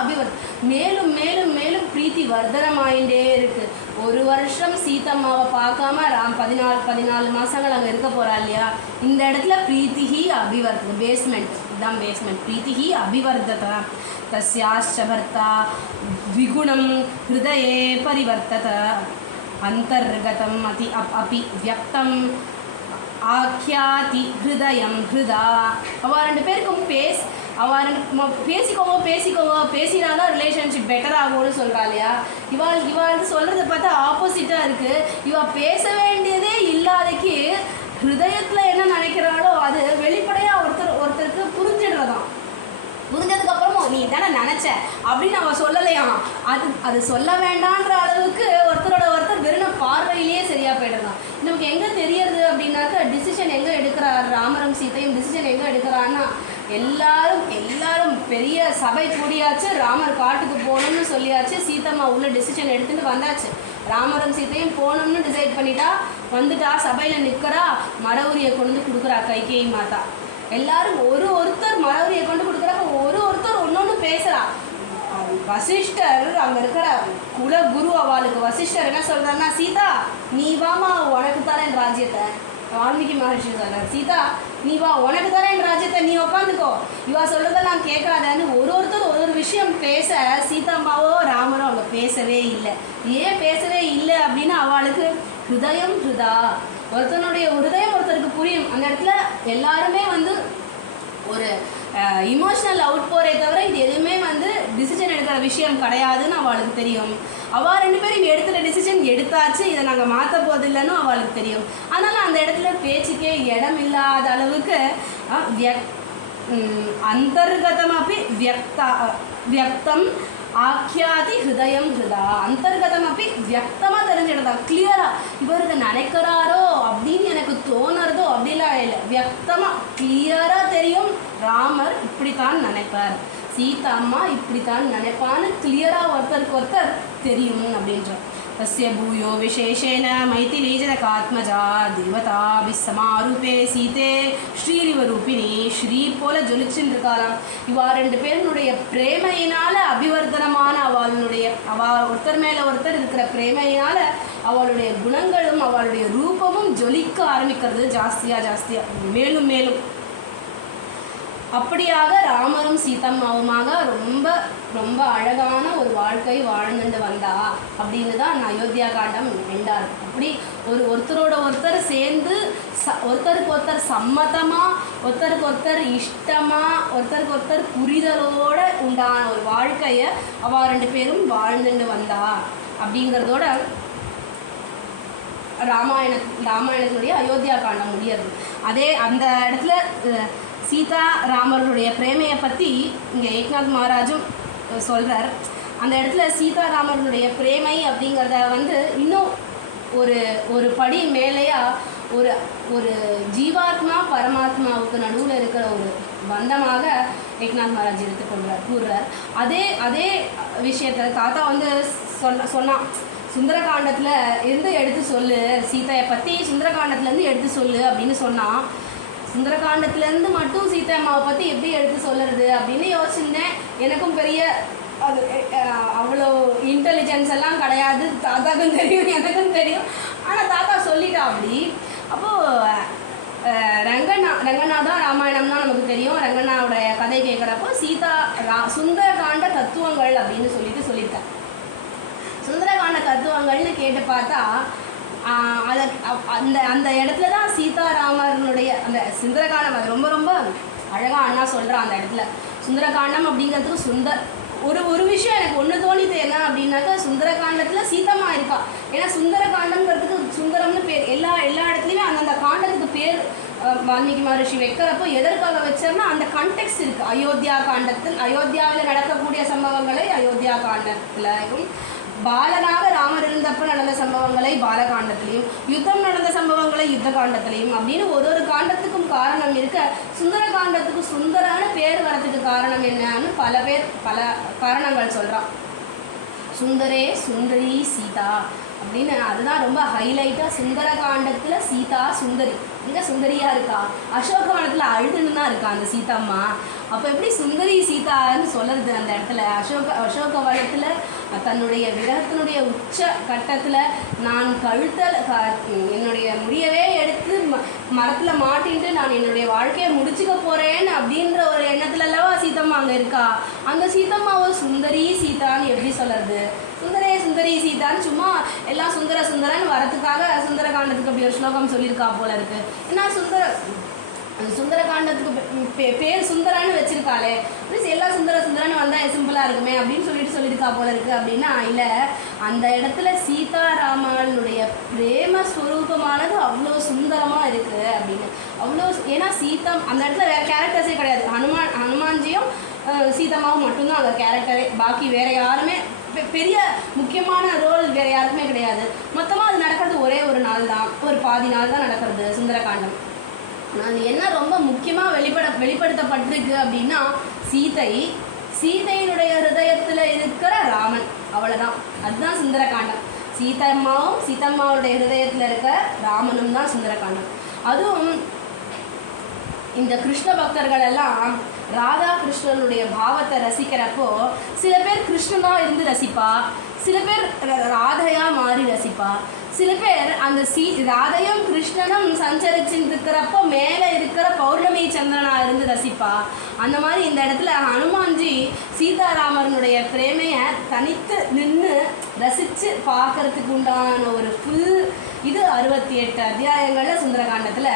அபிவர்த்த, மேலும் மேலும் மேலும் பிரீத்தி வர்தனமாயிட்டே இருக்குது. ஒரு வருஷம் சீதம்மாவை பார்க்காம ராம் 14 மாதங்கள் அங்கே இருக்க போகிறா இல்லையா. இந்த இடத்துல பிரீத்திகி அபிவர்த்தத, பேஸ்மெண்ட் இதுதான் பேஸ்மெண்ட். பிரீத்திகி அபிவர்த்தத तस्याश्च भर्ता विगुणं हृदये परिवर्तत अंतर्गतम् अपि व्यक्तं ஆக்யாதி ஹிருதயம் ஹிருதா. அவள் ரெண்டு பேருக்கும் அவள் பேசிக்கோங்க பேசினாதான் ரிலேஷன்ஷிப் பெட்டர் ஆகும்னு சொல்கிறா இல்லையா. இவாள் சொல்கிறத பார்த்தா ஆப்போசிட்டாக இருக்குது. இவள் பேச வேண்டியதே இல்லாதக்கு ஹிருதயத்தில் என்ன நினைக்கிறாளோ அது வெளிப்படையாக ஒருத்தருக்கு புரிஞ்சிடுறதான். புரிஞ்சதுக்கப்புறமும் நீ தானே நினச்ச அப்படின்னு அவன் சொல்லலையாம். அது சொல்ல வேண்டான்ற அளவுக்கு ஒருத்தர் வெறும் பார்வையிலேயே சரியாக போய்டுறான். நமக்கு எங்கே தெரியறது அப்படின்னாக்க டிசிஷன் எங்கே எடுக்கிறார் ராமரும் சீதையும் டிசிஷன் எங்கே எடுக்கிறான்னா எல்லாரும் பெரிய சபை கூடியாச்சு. ராமர் காட்டுக்கு போகணும்னு சொல்லியாச்சு. சீதம்மா உள்ள டிசிஷன் எடுத்துட்டு வந்தாச்சு. ராமரும் சீதையும் போகணும்னு டிசைட் பண்ணிட்டா. வந்துட்டா சபையில் நிற்கிறா. மரவுரியை கொண்டு கொடுக்குறா கைகேயி மாதா. எல்லாரும் ஒருத்தர் மரவுரியை கொண்டு கொடுக்குறாங்க. ஒருத்தர் ஒன்னொன்று பேசுகிறா. வசிஷ்டர் அங்கே இருக்கிற குலகுரு அவளுக்கு வசிஷ்டர் என்ன சொல்கிறாருன்னா, சீதா நீ வாமா உனக்கு தரேன் ராஜ்யத்தை. வால்மீகி மகர்ஷி சொல்கிறார், சீதா நீ வா உனக்கு தரேன் ராஜ்யத்தை, நீ உட்காந்துக்கோ, இவா சொல்கிறதெல்லாம் கேட்காதன்னு ஒருத்தர் ஒரு விஷயம் பேச சீதாம்மாவோ ராமரோ அவங்க பேசவே இல்லை. ஏன் பேசவே இல்லை அப்படின்னா அவளுக்கு ஹிருதயம் ஹிருதா. ஒருத்தனுடைய ஹிருதயம் ஒருத்தருக்கு புரியும். அந்த இடத்துல எல்லாருமே ஒரு இமோஷனல் அவுட் போகிறே தவிர இது எதுவுமே டிசிஷன் எடுக்கிற விஷயம் கிடையாதுன்னு அவளுக்கு தெரியும். அவள் ரெண்டு பேரும் எடுத்துகிற டிசிஷன் எடுத்தாச்சு, இதை நாங்கள் மாற்ற போதில்லைன்னு அவளுக்கு தெரியும். அதனால் அந்த இடத்துல பேச்சுக்கே இடம் இல்லாத அளவுக்கு அந்தர்கதமப்பி வியக்தம் ஆக்கியாதி ஹிருதயம் ஹிருதா. அந்தர்கதமப்பி வியக்தமாக தெரிஞ்சிடுதா, கிளியராக இவருக்கு நினைக்கிறாரோ அப்படின்னு எனக்கு தோணுறதோ அப்படிலாம் இல்லை. வியக்தமாக கிளியராக தெரியும். ராமர் இப்படித்தான் நினைப்பார், சீதாம்மா இப்படித்தான் நினைப்பான்னு கிளியராக ஒருத்தருக்கு தெரியும் அப்படின்ற. தஸ்ய பூயோ விசேஷேன மைதிலி ஜனகாத்மஜா தேவதாபிசமாரூபே சீதே ஸ்ரீரிவ ரூபிணி. ஸ்ரீ போல ஜொலிச்சுன்னு இருக்காளாம். இவா ரெண்டு பேருனுடைய பிரேமையினால அபிவர்த்தனமான அவள் ஒருத்தர் மேலே ஒருத்தர் இருக்கிற பிரேமையினால அவளுடைய குணங்களும் அவளுடைய ரூபமும் ஜொலிக்க ஆரம்பிக்கிறது ஜாஸ்தியாக மேலும் மேலும். அப்படியாக ராமரும் சீதம்மாவுமாக ரொம்ப ரொம்ப அழகான ஒரு வாழ்க்கை வாழ்ந்துட்டு வந்தா அப்படின்னு தான் அயோத்தியா காண்டம் எண்டார். அப்படி ஒருத்தரோட ஒருத்தர் சேர்ந்து ஒருத்தருக்கு ஒருத்தர் சம்மதமாக, ஒருத்தருக்கு ஒருத்தர் இஷ்டமாக, ஒருத்தருக்கு ஒருத்தர் புரிதலோடு உண்டான ஒரு வாழ்க்கையை அவள் ரெண்டு பேரும் வாழ்ந்துட்டு வந்தா அப்படிங்கிறதோட ராமாயணத்தினுடைய அயோத்தியா காண்டம் முடியாது. அந்த இடத்துல சீதா ராமருடைய பிரேமையை பற்றி இங்கே ஏக்நாத் மகாராஜும் சொல்கிறார். அந்த இடத்துல சீதா ராமருடைய பிரேமை அப்படிங்கிறத இன்னும் ஒரு படி மேலேயா ஒரு ஜீவாத்மா பரமாத்மாவுக்கு நடுவில் இருக்கிற ஒரு பந்தமாக ஏக்நாத் மகாராஜ் கூறுறார். அதே விஷயத்தை தாத்தா சொன்னான், சுந்தரகாண்டத்தில் இருந்து எடுத்து சொல்லு, சீதையை பற்றி சுந்தரகாண்டத்துலேருந்து எடுத்து சொல்லு அப்படின்னு சொன்னான். சுந்தரகாண்டத்துலேருந்து மட்டும் சீதா அம்மாவை பற்றி எப்படி எடுத்து சொல்லுறது அப்படின்னு யோசிச்சிருந்தேன். எனக்கும் பெரிய அது அவ்வளோ இன்டெலிஜென்ஸ் எல்லாம் கிடையாது. தாத்தாக்கும் தெரியும், எனக்கும் தெரியும். ஆனால் தாத்தா சொல்லிட்டா அப்படி. அப்போது ரங்கண்ணா தான் ராமாயணம் தான் நமக்கு தெரியும். ரங்கண்ணாவுடைய கதை கேட்குறப்போ சுந்தரகாண்ட தத்துவங்கள் அப்படின்னு சொல்லியிருக்கேன். சுந்தரகாண்ட தத்துவங்கள்னு கேட்டு பார்த்தா அந்த இடத்துல தான் சீதாராமனுடைய அந்த சுந்தரகாண்டம் அது ரொம்ப ரொம்ப அழகாக அண்ணா சொல்கிறான். அந்த இடத்துல சுந்தரகாண்டம் அப்படிங்கிறதுக்கு ஒரு விஷயம் எனக்கு ஒன்று தோணிது என்ன அப்படின்னாக்கா, சுந்தரகாண்டத்தில் சீதம்மா இருக்கா. ஏன்னா சுந்தரகாண்டம்ங்கிறதுக்கு சுந்தரம்னு பேர். எல்லா இடத்துலையுமே அந்தந்த காண்டத்துக்கு பேர் வால்மீகி மகர்ஷி வைக்கிறப்போ எதற்காக வச்சார்னா அந்த கான்டெக்ஸ்ட் இருக்குது. அயோத்தியாவில் நடக்கக்கூடிய சம்பவங்களை அயோத்தியா காண்டத்திலையும், பாலனாக ராமர் இருந்தப்போ நடந்த சம்பவங்களை பாலகாண்டத்திலையும், யுத்தம் நடந்த சம்பவங்களை யுத்த காண்டத்திலையும் அப்படின்னு ஒரு காண்டத்துக்கும் காரணம் இருக்க, சுந்தர காண்டத்துக்கு சுந்தரான பேர் வரத்துக்கு காரணம் என்னன்னு பல காரணங்கள் சொல்கிறான். சுந்தரே சுந்தரி சீதா அப்படின்னு அதுதான் ரொம்ப ஹைலைட்டாக. சுந்தர காண்டத்தில் சீதா சுந்தரி, இங்கே சுந்தரியாக இருக்கா. அசோகவனத்தில் அழுதுன்னு தான் இருக்கா அந்த சீதாம்மா. அப்போ எப்படி சுந்தரி சீதான்னு சொல்லுறது அந்த இடத்துல? அசோகவனத்தில் தன்னுடைய விரகத்தினுடைய உச்ச கட்டத்தில் நான் என்னுடைய முடியவே எடுத்து மரத்தில் மாட்டின்ட்டு நான் என்னுடைய வாழ்க்கையை முடிச்சுக்க போகிறேன் அப்படின்ற ஒரு எண்ணத்துல அல்லவா சீதம்மா அங்கே இருக்கா. அந்த சீதம்மாவை சுந்தரி சீதான்னு எப்படி சொல்கிறது? சுந்தரி சீதான்னு சும்மா எல்லாம் சுந்தரன்னு வரத்துக்காக சுந்தரகாண்டத்துக்கு அப்படி ஒரு ஸ்லோகம் சொல்லியிருக்கா போல இருக்கு. ஏன்னா சுந்தரகாண்டத்துக்கு பேர் சுந்தரான்னு வச்சிருக்காளே, எல்லா சுந்தரன்னு வந்தால் சிம்பிளாக இருக்குமே அப்படின்னு சொல்லியிருக்கா போல இருக்கு. அப்படின்னா இல்லை, அந்த இடத்துல சீதாராமனுடைய பிரேம ஸ்வரூபமானது அவ்வளோ சுந்தரமாக இருக்குது அப்படின்னு. அவ்வளோ ஏன்னா அந்த இடத்துல வேறு கேரக்டர்ஸே கிடையாது. ஹனுமான்ஜியும் சீதம்மாவும் மட்டும்தான் அந்த கேரக்டரே. பாக்கி வேறு யாருமே பெரிய முக்கியமான ரோல் வேறு யாருக்குமே கிடையாது. மொத்தமாக அது நடக்கிறது ஒரே ஒரு நாள் தான், ஒரு பாதி நாள் தான் நடக்கிறது சுந்தரகாண்டம். அது என்ன ரொம்ப முக்கியமாக வெளிப்படுத்தப்பட்டிருக்கு அப்படின்னா சீதையினுடைய ஹிருதயத்தில் இருக்கிற ராமன், அவ்வளோதான். அதுதான் சுந்தரகாண்டம். சீதம்மாவுடைய ஹிருதயத்தில் இருக்கிற ராமனும் தான் சுந்தரகாண்டம். அதுவும் இந்த கிருஷ்ண பக்தர்கள் எல்லாம் ராதா கிருஷ்ணனுடைய பாவத்தை ரசிக்கிறப்போ சில பேர் கிருஷ்ணனாக இருந்து ரசிப்பா, சில பேர் ராதையா மாறி ரசிப்பா, சில பேர் அந்த ராதையும் கிருஷ்ணனும் சஞ்சரிச்சுருக்கிறப்போ மேலே இருக்கிற பௌர்ணமி சந்திரனா இருந்து ரசிப்பா. அந்த மாதிரி இந்த இடத்துல ஹனுமான்ஜி சீதாராமனுடைய பிரேமையை தனித்து நின்று ரசித்து பார்க்கறதுக்கு உண்டான ஒரு ஃபுல் இது 68 அத்தியாயங்களில் சுந்தரகாண்டத்தில்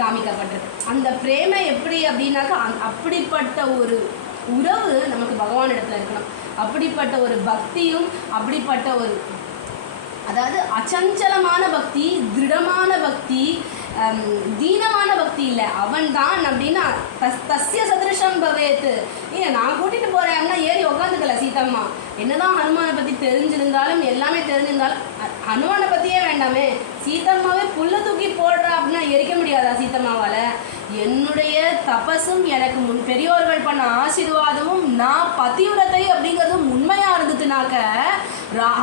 காமிக்கப்பட்டிருக்கு. அந்த பிரேமை எப்படி அப்படின்னாக்கா அப்படிப்பட்ட ஒரு உறவு நமக்கு பகவான் இடத்துல இருக்கணும். அப்படிப்பட்ட ஒரு பக்தியும் அப்படிப்பட்ட ஒரு அதாவது அச்சஞ்சலமான பக்தி, திருடமான பக்தி, தீனமான பக்தி இல்லை. அவன் தான் அப்படின்னா தஸ்ய சதிருஷம் பவேத்து. ஏன் நான் கூட்டிகிட்டு போகிறேன் அப்படின்னா ஏறி உட்காந்துக்கல சீதம்மா. என்னதான் ஹனுமானை பற்றி தெரிஞ்சிருந்தாலும் எல்லாமே தெரிஞ்சிருந்தாலும் ஹனுமானை பற்றியே வேண்டாமே, சீதம்மாவே புல்ல தூக்கி போடுறா அப்படின்னா எரிக்க முடியாதா சீதம்மாவால்? என்னுடைய தபசும் எனக்கு பெரியோர்கள் பண்ண ஆசீர்வாதமும் நான் பதிவிரத்தை அப்படிங்கிறதும் உண்மையாக இருந்துச்சுனாக்க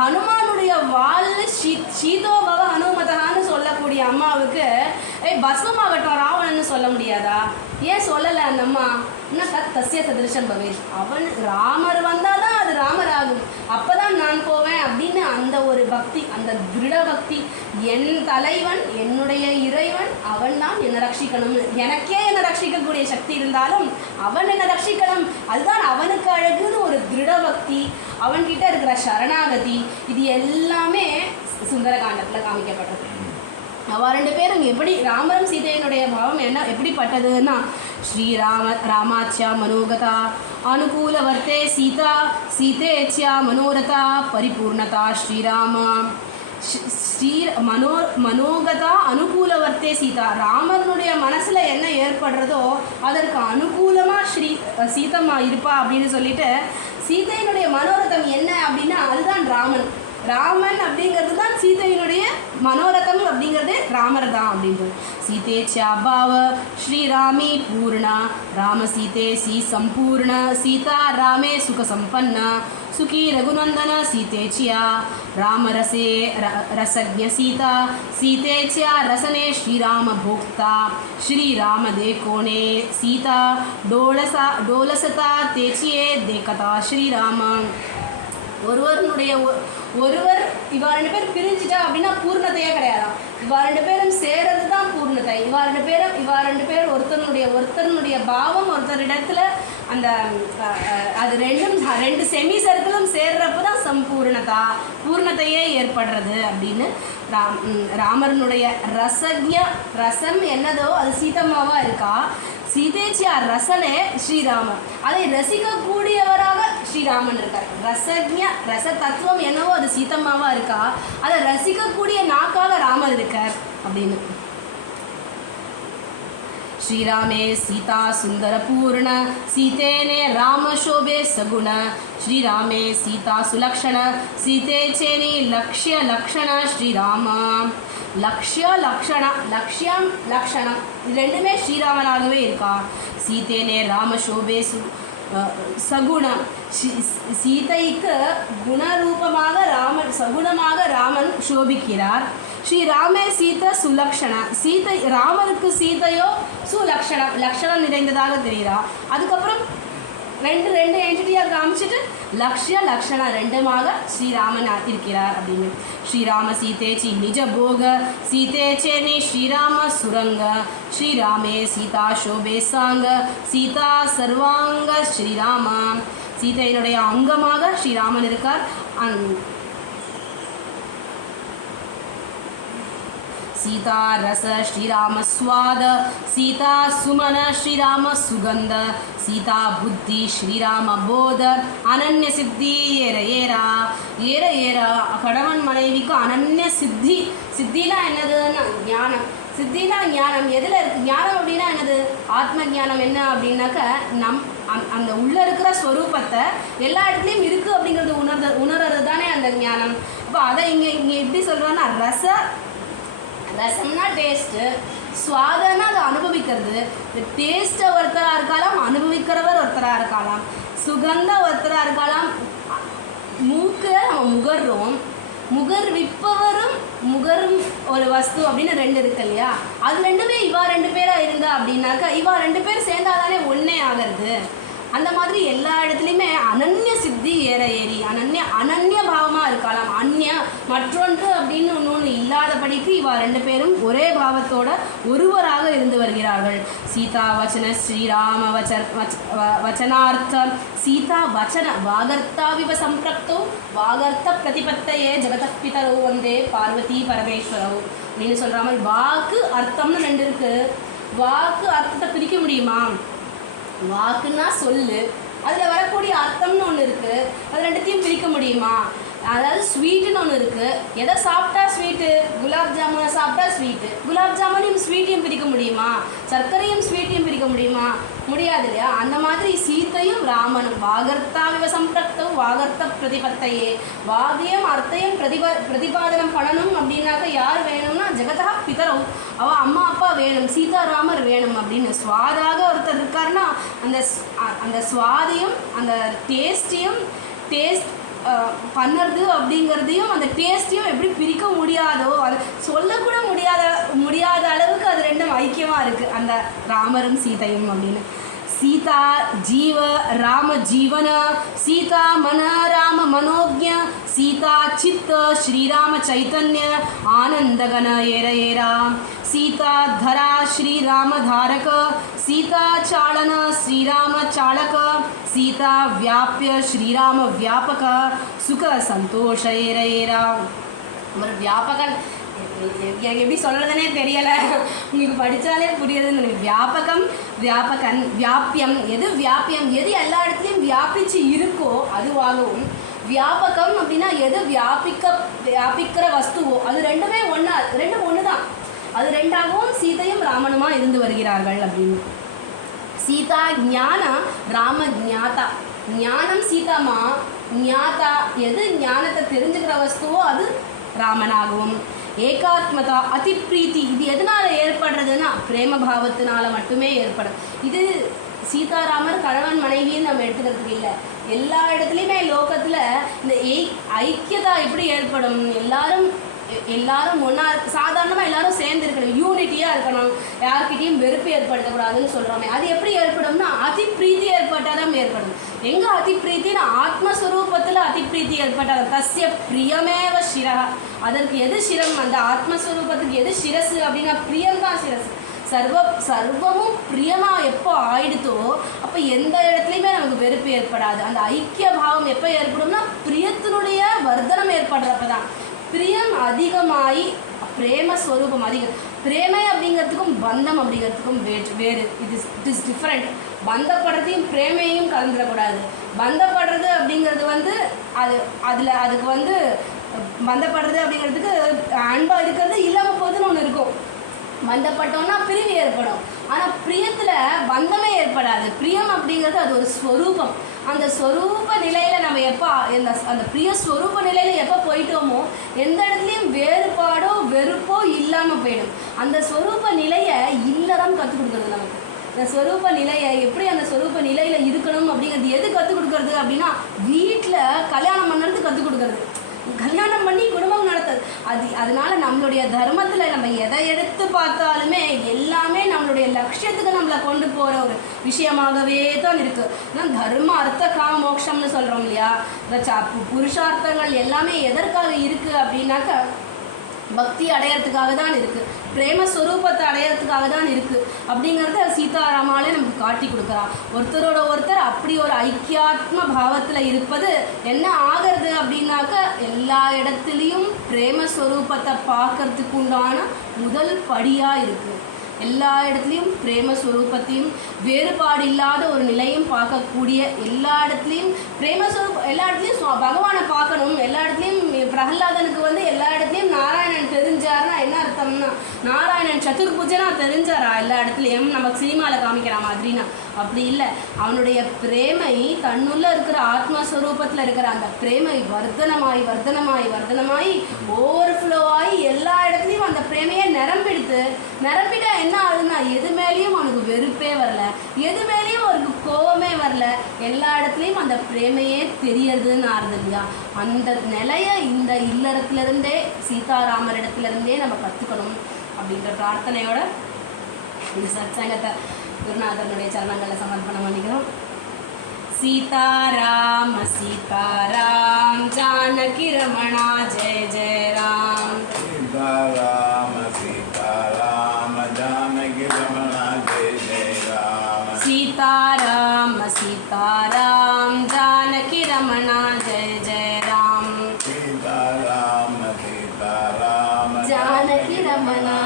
ஹனுமானுடைய வாழ் சீதோபவ ஹனுமதகான்னு சொல்லக்கூடிய அம்மாவுக்கு பஸ்மமாகட்டும் ராவணன்னு சொல்ல முடியாதா? ஏன் சொல்லலை அந்த அம்மா? தஸ்ய சதிருஷம் பவேத். அவன் ராமர் வந்தால் தான் அது ராமர் ஆகும், அப்போ தான் நான் போவேன் அப்படின்னு அந்த ஒரு பக்தி, அந்த திருட பக்தி. என் தலைவன் என்னுடைய இறைவன், அவன் தான் என்னை ரட்சிக்கணும்னு, எனக்கே என்னை ரட்சிக்கக்கூடிய சக்தி இருந்தாலும் அவன் என்னை ரட்சிக்கணும், அதுதான் அவனுக்கு அழகுன்னு ஒரு திருட பக்தி, அவன்கிட்ட இருக்கிற சரணாகதி, இது எல்லாமே சுந்தரகாண்டத்தில் காமிக்கப்பட்டது. அவ ரெண்டு பேரும் எப்படி ராமரும் சீதையினுடைய பாவம் என்ன எப்படிப்பட்டதுன்னா, ராமாச்சியா மனோகதா அனுகூலவர்த்தே சீதா சீதேச்சியா மனோரதா பரிபூர்ணதா மனோகதா அனுகூலவர்த்தே சீதா. ராமனுடைய மனசில் என்ன ஏற்படுறதோ அதற்கு அனுகூலமாக சீதம்மா இருப்பா அப்படின்னு சொல்லிட்டு, சீதையினுடைய மனோரதம் என்ன அப்படின்னா அதுதான் ராமன் அப்படிங்கிறது தான் சீதையினுடைய மனோரதம் அப்படிங்கிறது ராமர் தான் அப்படின்றது. சீதேச்சா பாவ ஸ்ரீராமி பூர்ணா ராம சீதே சி சம்பூர்ண சீதா ராமே சுக சம்பன்ன சுகி ரகுநந்தன சீதேச்சியா ராமரசே ரசஜ்ஞ சீதா சீதேச்சியா ரசனே ஸ்ரீராம போக்தா ஸ்ரீராம தேகோனே சீதா டோலசதா தேச்சியே தேகதா ஸ்ரீராம. ஒருவர் இவா ரெண்டு பேர் பிரிஞ்சுட்டா அப்படின்னா பூர்ணத்தையே கிடையாதான். இவா ரெண்டு பேரும் சேர்றது தான் பூர்ணத்தை. இவா ரெண்டு பேர் ஒருத்தனுடைய பாவம் ஒருத்தரிடத்துல அந்த அது ரெண்டு செமி சர்க்கிளும் சேர்றப்ப தான் பூர்ணத்தையே ஏற்படுறது அப்படின்னு. ராமரனுடைய ரசம் என்னதோ அது சீதம்மாவா இருக்கா. சீதேச்சியா ரசனே ஸ்ரீராமன், அதை ரசிக்கக்கூடியவராக ஸ்ரீராமன் இருக்கார். ரச தத்துவம் என்னவோ அது சீதம்மாவா இருக்கா, அதை ரசிக்கக்கூடிய நாக்காக ராமர் இருக்கார் அப்படின்னு. ஸ்ரீராமே சீதா சுந்தர பூர்ண சீதேனே ராம சோபே சகுண ஸ்ரீராமே சீதா சுலக்ஷண சீதேச்சேனி லக்ஷ்ய லக்ஷண ஸ்ரீராம. லக்ஷ்யம் லக்ஷணம் இது ரெண்டுமே ஸ்ரீராமனாகவே இருக்கா. சீதேனே ராம சோபே சகுணம், சீதைக்கு குணரூபமாக சகுணமாக ராமன் சோபிக்கிறார். ஸ்ரீராமே சீதை சுலக்ஷண, ராமருக்கு சீதையோ சுலக்ஷணம் லக்ஷணம் நிறைந்ததாக தெரிகிறார். அதுக்கப்புறம் ரெண்டு ரெண்டு என்டிட்டியாக காமிச்சிட்டு லக்ஷ்ய லக்ஷண ரெண்டுமாக ஸ்ரீராமன் இருக்கிறார் அப்படின்னு. ஸ்ரீராம சீதேச்சி நிஜ போக சீதேச்சேனி ஸ்ரீராம சுரங்க ஸ்ரீராமே சீதா சோபே சாங்க சீதா சர்வாங்க ஸ்ரீராமா. சீதையினுடைய அங்கமாக ஸ்ரீராமன் இருக்கார். सीता रस श्रीराम स्वाद सीता सुमन श्रीराम सुगंध सीता बुद्धि श्रीराम बोध अनन्य सिद्धि ஏற ஏற கடவன் மனைவிக்கு அனன்ய சித்தி. சித்தினா என்னதுன்னா ஞானம். சித்தினா ஞானம் எதில் இருக்குது? ஞானம் அப்படின்னா என்னது? ஆத்ம ஞானம். என்ன அப்படின்னாக்க அந்த உள்ளே இருக்கிற ஸ்வரூபத்தை எல்லா இடத்துலையும் இருக்குது அப்படிங்கிறது உணர்றது தானே அந்த ஞானம். அப்போ அதை இங்கே எப்படி சொல்கிறோன்னா ரசம்னா டேஸ்ட்டு, சுவாதன்னா அதை அனுபவிக்கிறது. டேஸ்ட்டை ஒருத்தராக இருக்கலாம், அனுபவிக்கிறவர் ஒருத்தராக இருக்கலாம். சுகந்த ஒருத்தராக இருக்கலாம், மூக்கு நம்ம முகர்றோம், முகர்விப்பவரும் முகரும் ஒரு வஸ்து அப்படின்னு ரெண்டு இருக்கு இல்லையா? அது ரெண்டுமே இவா ரெண்டு பேராக இருந்தா அப்படின்னாக்கா இவா ரெண்டு பேர் சேர்ந்தாதானே ஒன்றே ஆகிறது. அந்த மாதிரி எல்லா இடத்துலையுமே அனன்ய சித்தி ஏறி அனன்ய பாவமாக இருக்கலாம். அந்நிய மற்றொன்று அப்படின்னு ஒன்று இல்லாதபடிக்கு இவா ரெண்டு பேரும் ஒரே பாவத்தோட ஒருவராக இருந்து வருகிறார்கள். சீதா வச்சன ஸ்ரீராம வச்சனார்த்தம் சீதா வச்சன வாகர்த்தாவிவ சம்பிரக்தோ வாகர்த்த பிரதிபத்தையே ஜெகதப்பிதரோ வந்தே பார்வதி பரமேஸ்வரோ அப்படின்னு சொல்கிற மாதிரி வாக்கு அர்த்தம்னு ரெண்டு இருக்குது. வாக்கு அர்த்தத்தை பிரிக்க முடியுமா? வாக்குன்னா சொல்லு, அதில் வரக்கூடிய அர்த்தம்னு ஒன்று இருக்குது. அது ரெண்டுத்தையும் பிரிக்க முடியுமா? அதாவது ஸ்வீட்டுன்னு ஒன்று இருக்குது. எதை சாப்பிட்டா ஸ்வீட்டு? குலாப் ஜாமுனை சாப்பிட்டா ஸ்வீட்டு. குலாப் ஜாமுனையும் ஸ்வீட்டையும் பிரிக்க முடியுமா? சர்க்கரையும் ஸ்வீட்டையும் பிரிக்க முடியுமா? முடியாது இல்லையா? அந்த மாதிரி சீத்தையும் ராமனும் வாகர்த்தாவிவ சம்பிரக்தம் வாகர்த்த பிரதிபத்தையே. வாகியம் அர்த்தையும் பிரதிபாதனம் பண்ணணும் அப்படின்னாக்க யார் வேணும்னா ஜெகதா பிதரவு, அவள் அம்மா அப்பா வேணும், சீதாராமர் வேணும் அப்படின்னு. சுவாதாக ஒருத்தர் இருக்காருன்னா அந்த சுவாதையும் அந்த டேஸ்ட் பண்ணுறது அப்படிங்கிறதையும் அந்த டேஸ்ட்டையும் எப்படி பிரிக்க முடியாதோ, அது சொல்லக்கூட முடியாத அளவுக்கு அது ரெண்டும் ஐக்கியமாக இருக்குது அந்த ராமரும் சீதையும் அப்படின்னு. सीता जीव राम जीवन सीता मन राम मनोज्ञ सीता चित्त श्रीराम चैतन्य आनंदगन एरा सीता धरा श्रीराम धारक सीता चालन श्रीराम चालक सीता व्याप्य श्रीराम व्यापक सुख संतोष एरा व्यापक எனக்கு எப்படி சொல்கிறதுனே தெரியலை, உங்களுக்கு படித்தாலே புரியுதுன்னு. வியாபகன் வியாபியம், எது எல்லா இடத்துலையும் வியாபிச்சு இருக்கோ அதுவாகவும், வியாபகம் அப்படின்னா எது வியாபிக்கிற வஸ்துவோ அது ரெண்டுமே ரெண்டும் ஒன்று தான். அது ரெண்டாகவும் சீதையும் ராமனுமா இருந்து வருகிறார்கள் அப்படின்னு. சீதா ஞான ராம ஞாதா. ஞானம் சீதாமா, ஞாதா எது ஞானத்தை தெரிஞ்சுக்கிற வஸ்துவோ அது ராமனாகவும். ஏகாத்மதா அதிப்ரீத்தி இது எதனால் ஏற்படுறதுன்னா பிரேம பாவத்தினால மட்டுமே ஏற்படும். இது சீதாராமர் கணவன் மனைவின்னு நம்ம எடுத்துக்கிறதுக்கு இல்லை. எல்லா இடத்துலையுமே லோகத்தில் இந்த ஐக்கியதா எப்படி ஏற்படும்? எல்லாரும் ஒன்றா சாதாரணமாக எல்லாரும் சேர்ந்து இருக்கணும், யூனிட்டியாக இருக்கணும், யார்கிட்டையும் வெறுப்பு ஏற்படுத்தக்கூடாதுன்னு சொல்கிறோமே. அது எப்படி ஏற்படும்னா அதிப்ரீத்தி ஏற்பட்டால் தான் ஏற்படும். எங்கே அதிப்ரீத்தின்னு ஆத்மஸ்வரூபத்தில் அதிப்ரீத்தி ஏற்பட்டால் தஸ்ய பிரியமேவ சிரா. அதற்கு எது சிரம்? அந்த ஆத்மஸ்வரூபத்துக்கு எது சிரசு அப்படின்னா பிரியம்தான் சிரசு. சர்வமும் பிரியமாக எப்போ ஆயிடுத்தோ அப்போ எந்த இடத்துலையுமே நமக்கு வெறுப்பு ஏற்படாது. அந்த ஐக்கிய பாவம் எப்போ ஏற்படும்னா பிரியத்தினுடைய வர்த்தனம் ஏற்படுறப்ப தான். பிரியம் அதிகமாகி பிரேமஸ்வரூபம் அதிகம். பிரேமை அப்படிங்கிறதுக்கும் பந்தம் அப்படிங்கிறதுக்கும் வேறு. It is different. பந்தப்படுறதையும் பிரேமையும் கலந்துடக்கூடாது. பந்தப்படுறது அப்படிங்கிறது அதுக்கு பந்தப்படுறது அப்படிங்கிறதுக்கு அன்பாக இருக்கிறது இல்லாமல் போகுதுன்னு ஒன்று இருக்கும். பந்தப்பட்டோம்னா பிரிவு ஏற்படும். ஆனால் பிரியத்தில் பந்தமே ஏற்படாது. பிரியம் அப்படிங்கிறது அது ஒரு ஸ்வரூபம். அந்த ஸ்வரூப நிலையில் நம்ம எப்போ அந்த பிரிய ஸ்வரூப நிலையில் எப்போ போயிட்டோமோ எந்த இடத்துலையும் வேறுபாடோ வெறுப்போ இல்லாமல் போயிடும். அந்த ஸ்வரூப நிலையை இல்லறம் கற்றுக் கொடுக்குறது நமக்கு. இந்த ஸ்வரூப நிலையை எப்படி அந்த ஸ்வரூப நிலையில் இருக்கணும் அப்படிங்கிறது எது கற்றுக் கொடுக்குறது அப்படின்னா வீட்டில் கல்யாணம் பண்ணுறது கற்றுக் கொடுக்குறது. கல்யாணம் பண்ணி குடும்பம் நடத்துது. அதனால நம்மளுடைய தர்மத்தில் நம்ம எதை எடுத்து பார்த்தாலுமே எல்லாமே நம்மளுடைய லட்சியத்துக்கு நம்மளை கொண்டு போகிற ஒரு விஷயமாகவே தான் இருக்குது. தர்ம அர்த்த காம மோட்சம்னு சொல்கிறோம் இல்லையா, இந்த புருஷார்த்தங்கள் எல்லாமே எதற்காக இருக்குது அப்படின்னாக்க பக்தி அடையிறதுக்காக தான் இருக்குது, பிரேமஸ்வரூபத்தை அடையிறதுக்காக தான் இருக்குது அப்படிங்கிறத சீதாராமாலே நமக்கு காட்டி கொடுக்குறான். ஒருத்தரோட ஒருத்தர் அப்படி ஒரு ஐக்கியாத்ம பாவத்தில் இருப்பது என்ன ஆகிறது அப்படின்னாக்க எல்லா இடத்துலையும் பிரேமஸ்வரூபத்தை பார்க்கறதுக்கு உண்டான முதல் படியாக இருக்குது. எல்லா இடத்துலையும் பிரேமஸ்வரூபத்தையும் வேறுபாடு இல்லாத ஒரு நிலையும் பார்க்கக்கூடிய, எல்லா இடத்துலையும் பிரேமஸ்வரூபம், எல்லா இடத்துலையும் பகவானை பார்க்கணும். எல்லா இடத்துலையும் பிரகலாதனுக்கு எல்லா இடத்துலையும் நாராயணன் தெரிஞ்சார்னா என்ன அர்த்தம்னா, நாராயணன் சதுர்புஜனா தெரிஞ்சாரா எல்லா இடத்துலையும் நமக்கு சினிமாவில் காமிக்கிற மாதிரினா? அப்படி இல்லை. அவனுடைய பிரேமை தன்னுள்ள இருக்கிற ஆத்மஸ்வரூபத்தில் இருக்கிற அந்த பிரேமை வர்த்தனமாய் வர்த்தனமாய் வர்த்தனமாய் ஓவர்ஃப்ளோ ஆகி எல்லா இடத்துலையும் அந்த பிரேமையை நிரம்பிட்டா என்ன ஆகுதுன்னா, எது மேலேயும் அவனுக்கு வெறுப்பே வரல, எது மேலேயும் அவனுக்கு கோபமே வரல, எல்லா இடத்துலையும் அந்த பிரேமையே தெரியறதுன்னு ஆறுது இல்லையா? அந்த நிலையை இந்த இல்லறத்துலேருந்தே சீதாராமர் இடத்துலேருந்தே நம்ம கற்றுக்கணும் அப்படின்ற பிரார்த்தனையோட இந்த சத்சங்கத்தை குருநாதனுடைய சரணங்களில் சமர்ப்பணம் பண்ணிக்கிறோம். सीताराम सीताराम जानकी रमणा जय जय राम. सीताराम सीताराम जानकी रमणा जय जय राम. सीताराम सीताराम जानकी रमणा जय जय राम. सीताराम सीताराम जानकी रमणा